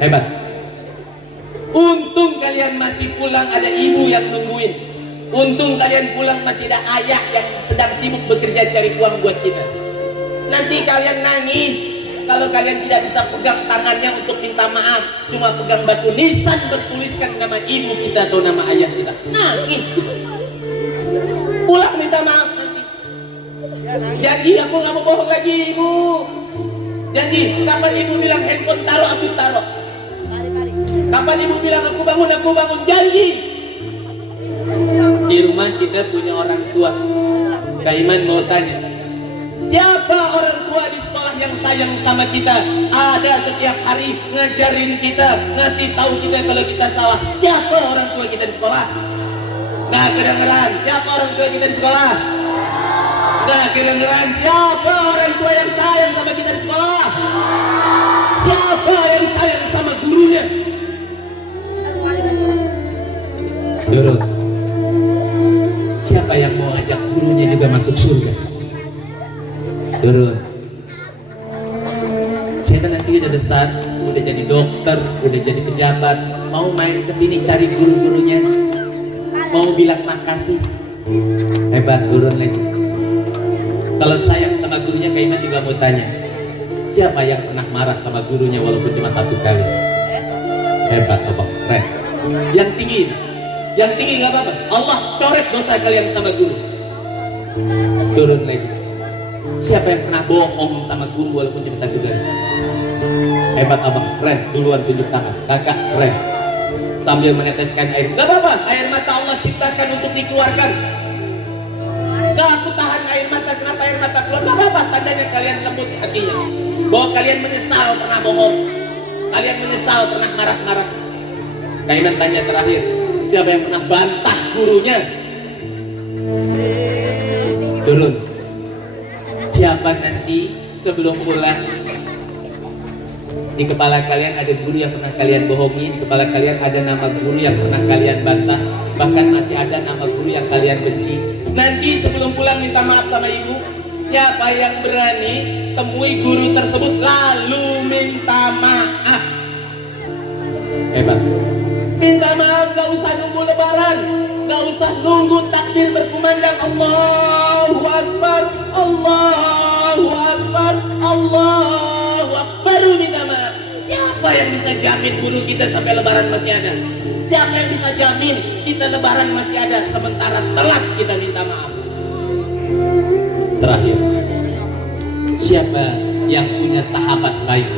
hebat. Untung kalian masih pulang ada ibu yang nungguin. Untung kalian pulang masih ada ayah yang sedang sibuk bekerja cari uang buat kita. Nanti kalian nangis kalau kalian tidak bisa pegang tangannya untuk minta maaf, cuma pegang batu nisan bertuliskan nama ibu kita atau nama ayah kita. Nangis. Pulang minta maaf nanti. Janji aku nggak mau bohong lagi ibu. Janji. Kapan ibu bilang handphone taruh, aku taruh. Kapan ibu bilang aku bangun, janji. Di rumah kita punya orang tua. Kak Iman mau tanya, siapa orang tua di sekolah yang sayang sama kita? Ada setiap hari ngajarin kita, ngasih tahu kita kalau kita salah. Siapa orang tua kita di sekolah? Nah kedengeran, siapa orang tua kita di sekolah? Nah kedengeran, siapa orang tua yang sayang sama kita di sekolah? Siapa yang sayang sama gurunya? Turun. Siapa yang mau ajak gurunya juga masuk surga? Turun. Saya nanti udah besar, udah jadi dokter, udah jadi pejabat, mau main ke sini cari guru-gurunya, mau bilang makasih. Hebat, turun lagi. Kalau sayang sama gurunya, Kak Iman juga mau tanya, siapa yang pernah marah sama gurunya walaupun cuma satu kali? Hebat, abang, keren. Yang tinggi, nggak apa-apa. Allah coret dosa kalian sama guru. Turun lagi. Siapa yang pernah bohong sama guru walaupun cuma satu kali? Hebat abang, keren. Duluan tunjuk tangan. Kakak, keren. Sambil meneteskan air. Gak apa-apa, air mata Allah ciptakan untuk dikeluarkan. Gak, aku tahan air mata. Kenapa air mata keluar? Gak apa-apa, tandanya kalian lembut hatinya. Bahwa kalian menyesal pernah bohong. Kalian menyesal pernah marah-marah. Kak Iman tanya terakhir, siapa yang pernah bantah gurunya? Turun. Siapa nanti sebelum pulang di kepala kalian ada guru yang pernah kalian bohongi, di kepala kalian ada nama guru yang pernah kalian bantah, bahkan masih ada nama guru yang kalian benci. Nanti sebelum pulang minta maaf sama ibu. Siapa yang berani temui guru tersebut lalu minta maaf? Hebat. Minta maaf, gak usah nunggu lebaran, gak usah nunggu takbir berkumandang Allahu Akbar, Allahu Akbar, Allahu Akbar, baru minta maaf. Siapa yang bisa jamin guru kita sampai lebaran masih ada? Siapa yang bisa jamin kita lebaran masih ada sementara telat kita minta maaf? Terakhir, siapa yang punya sahabat baik?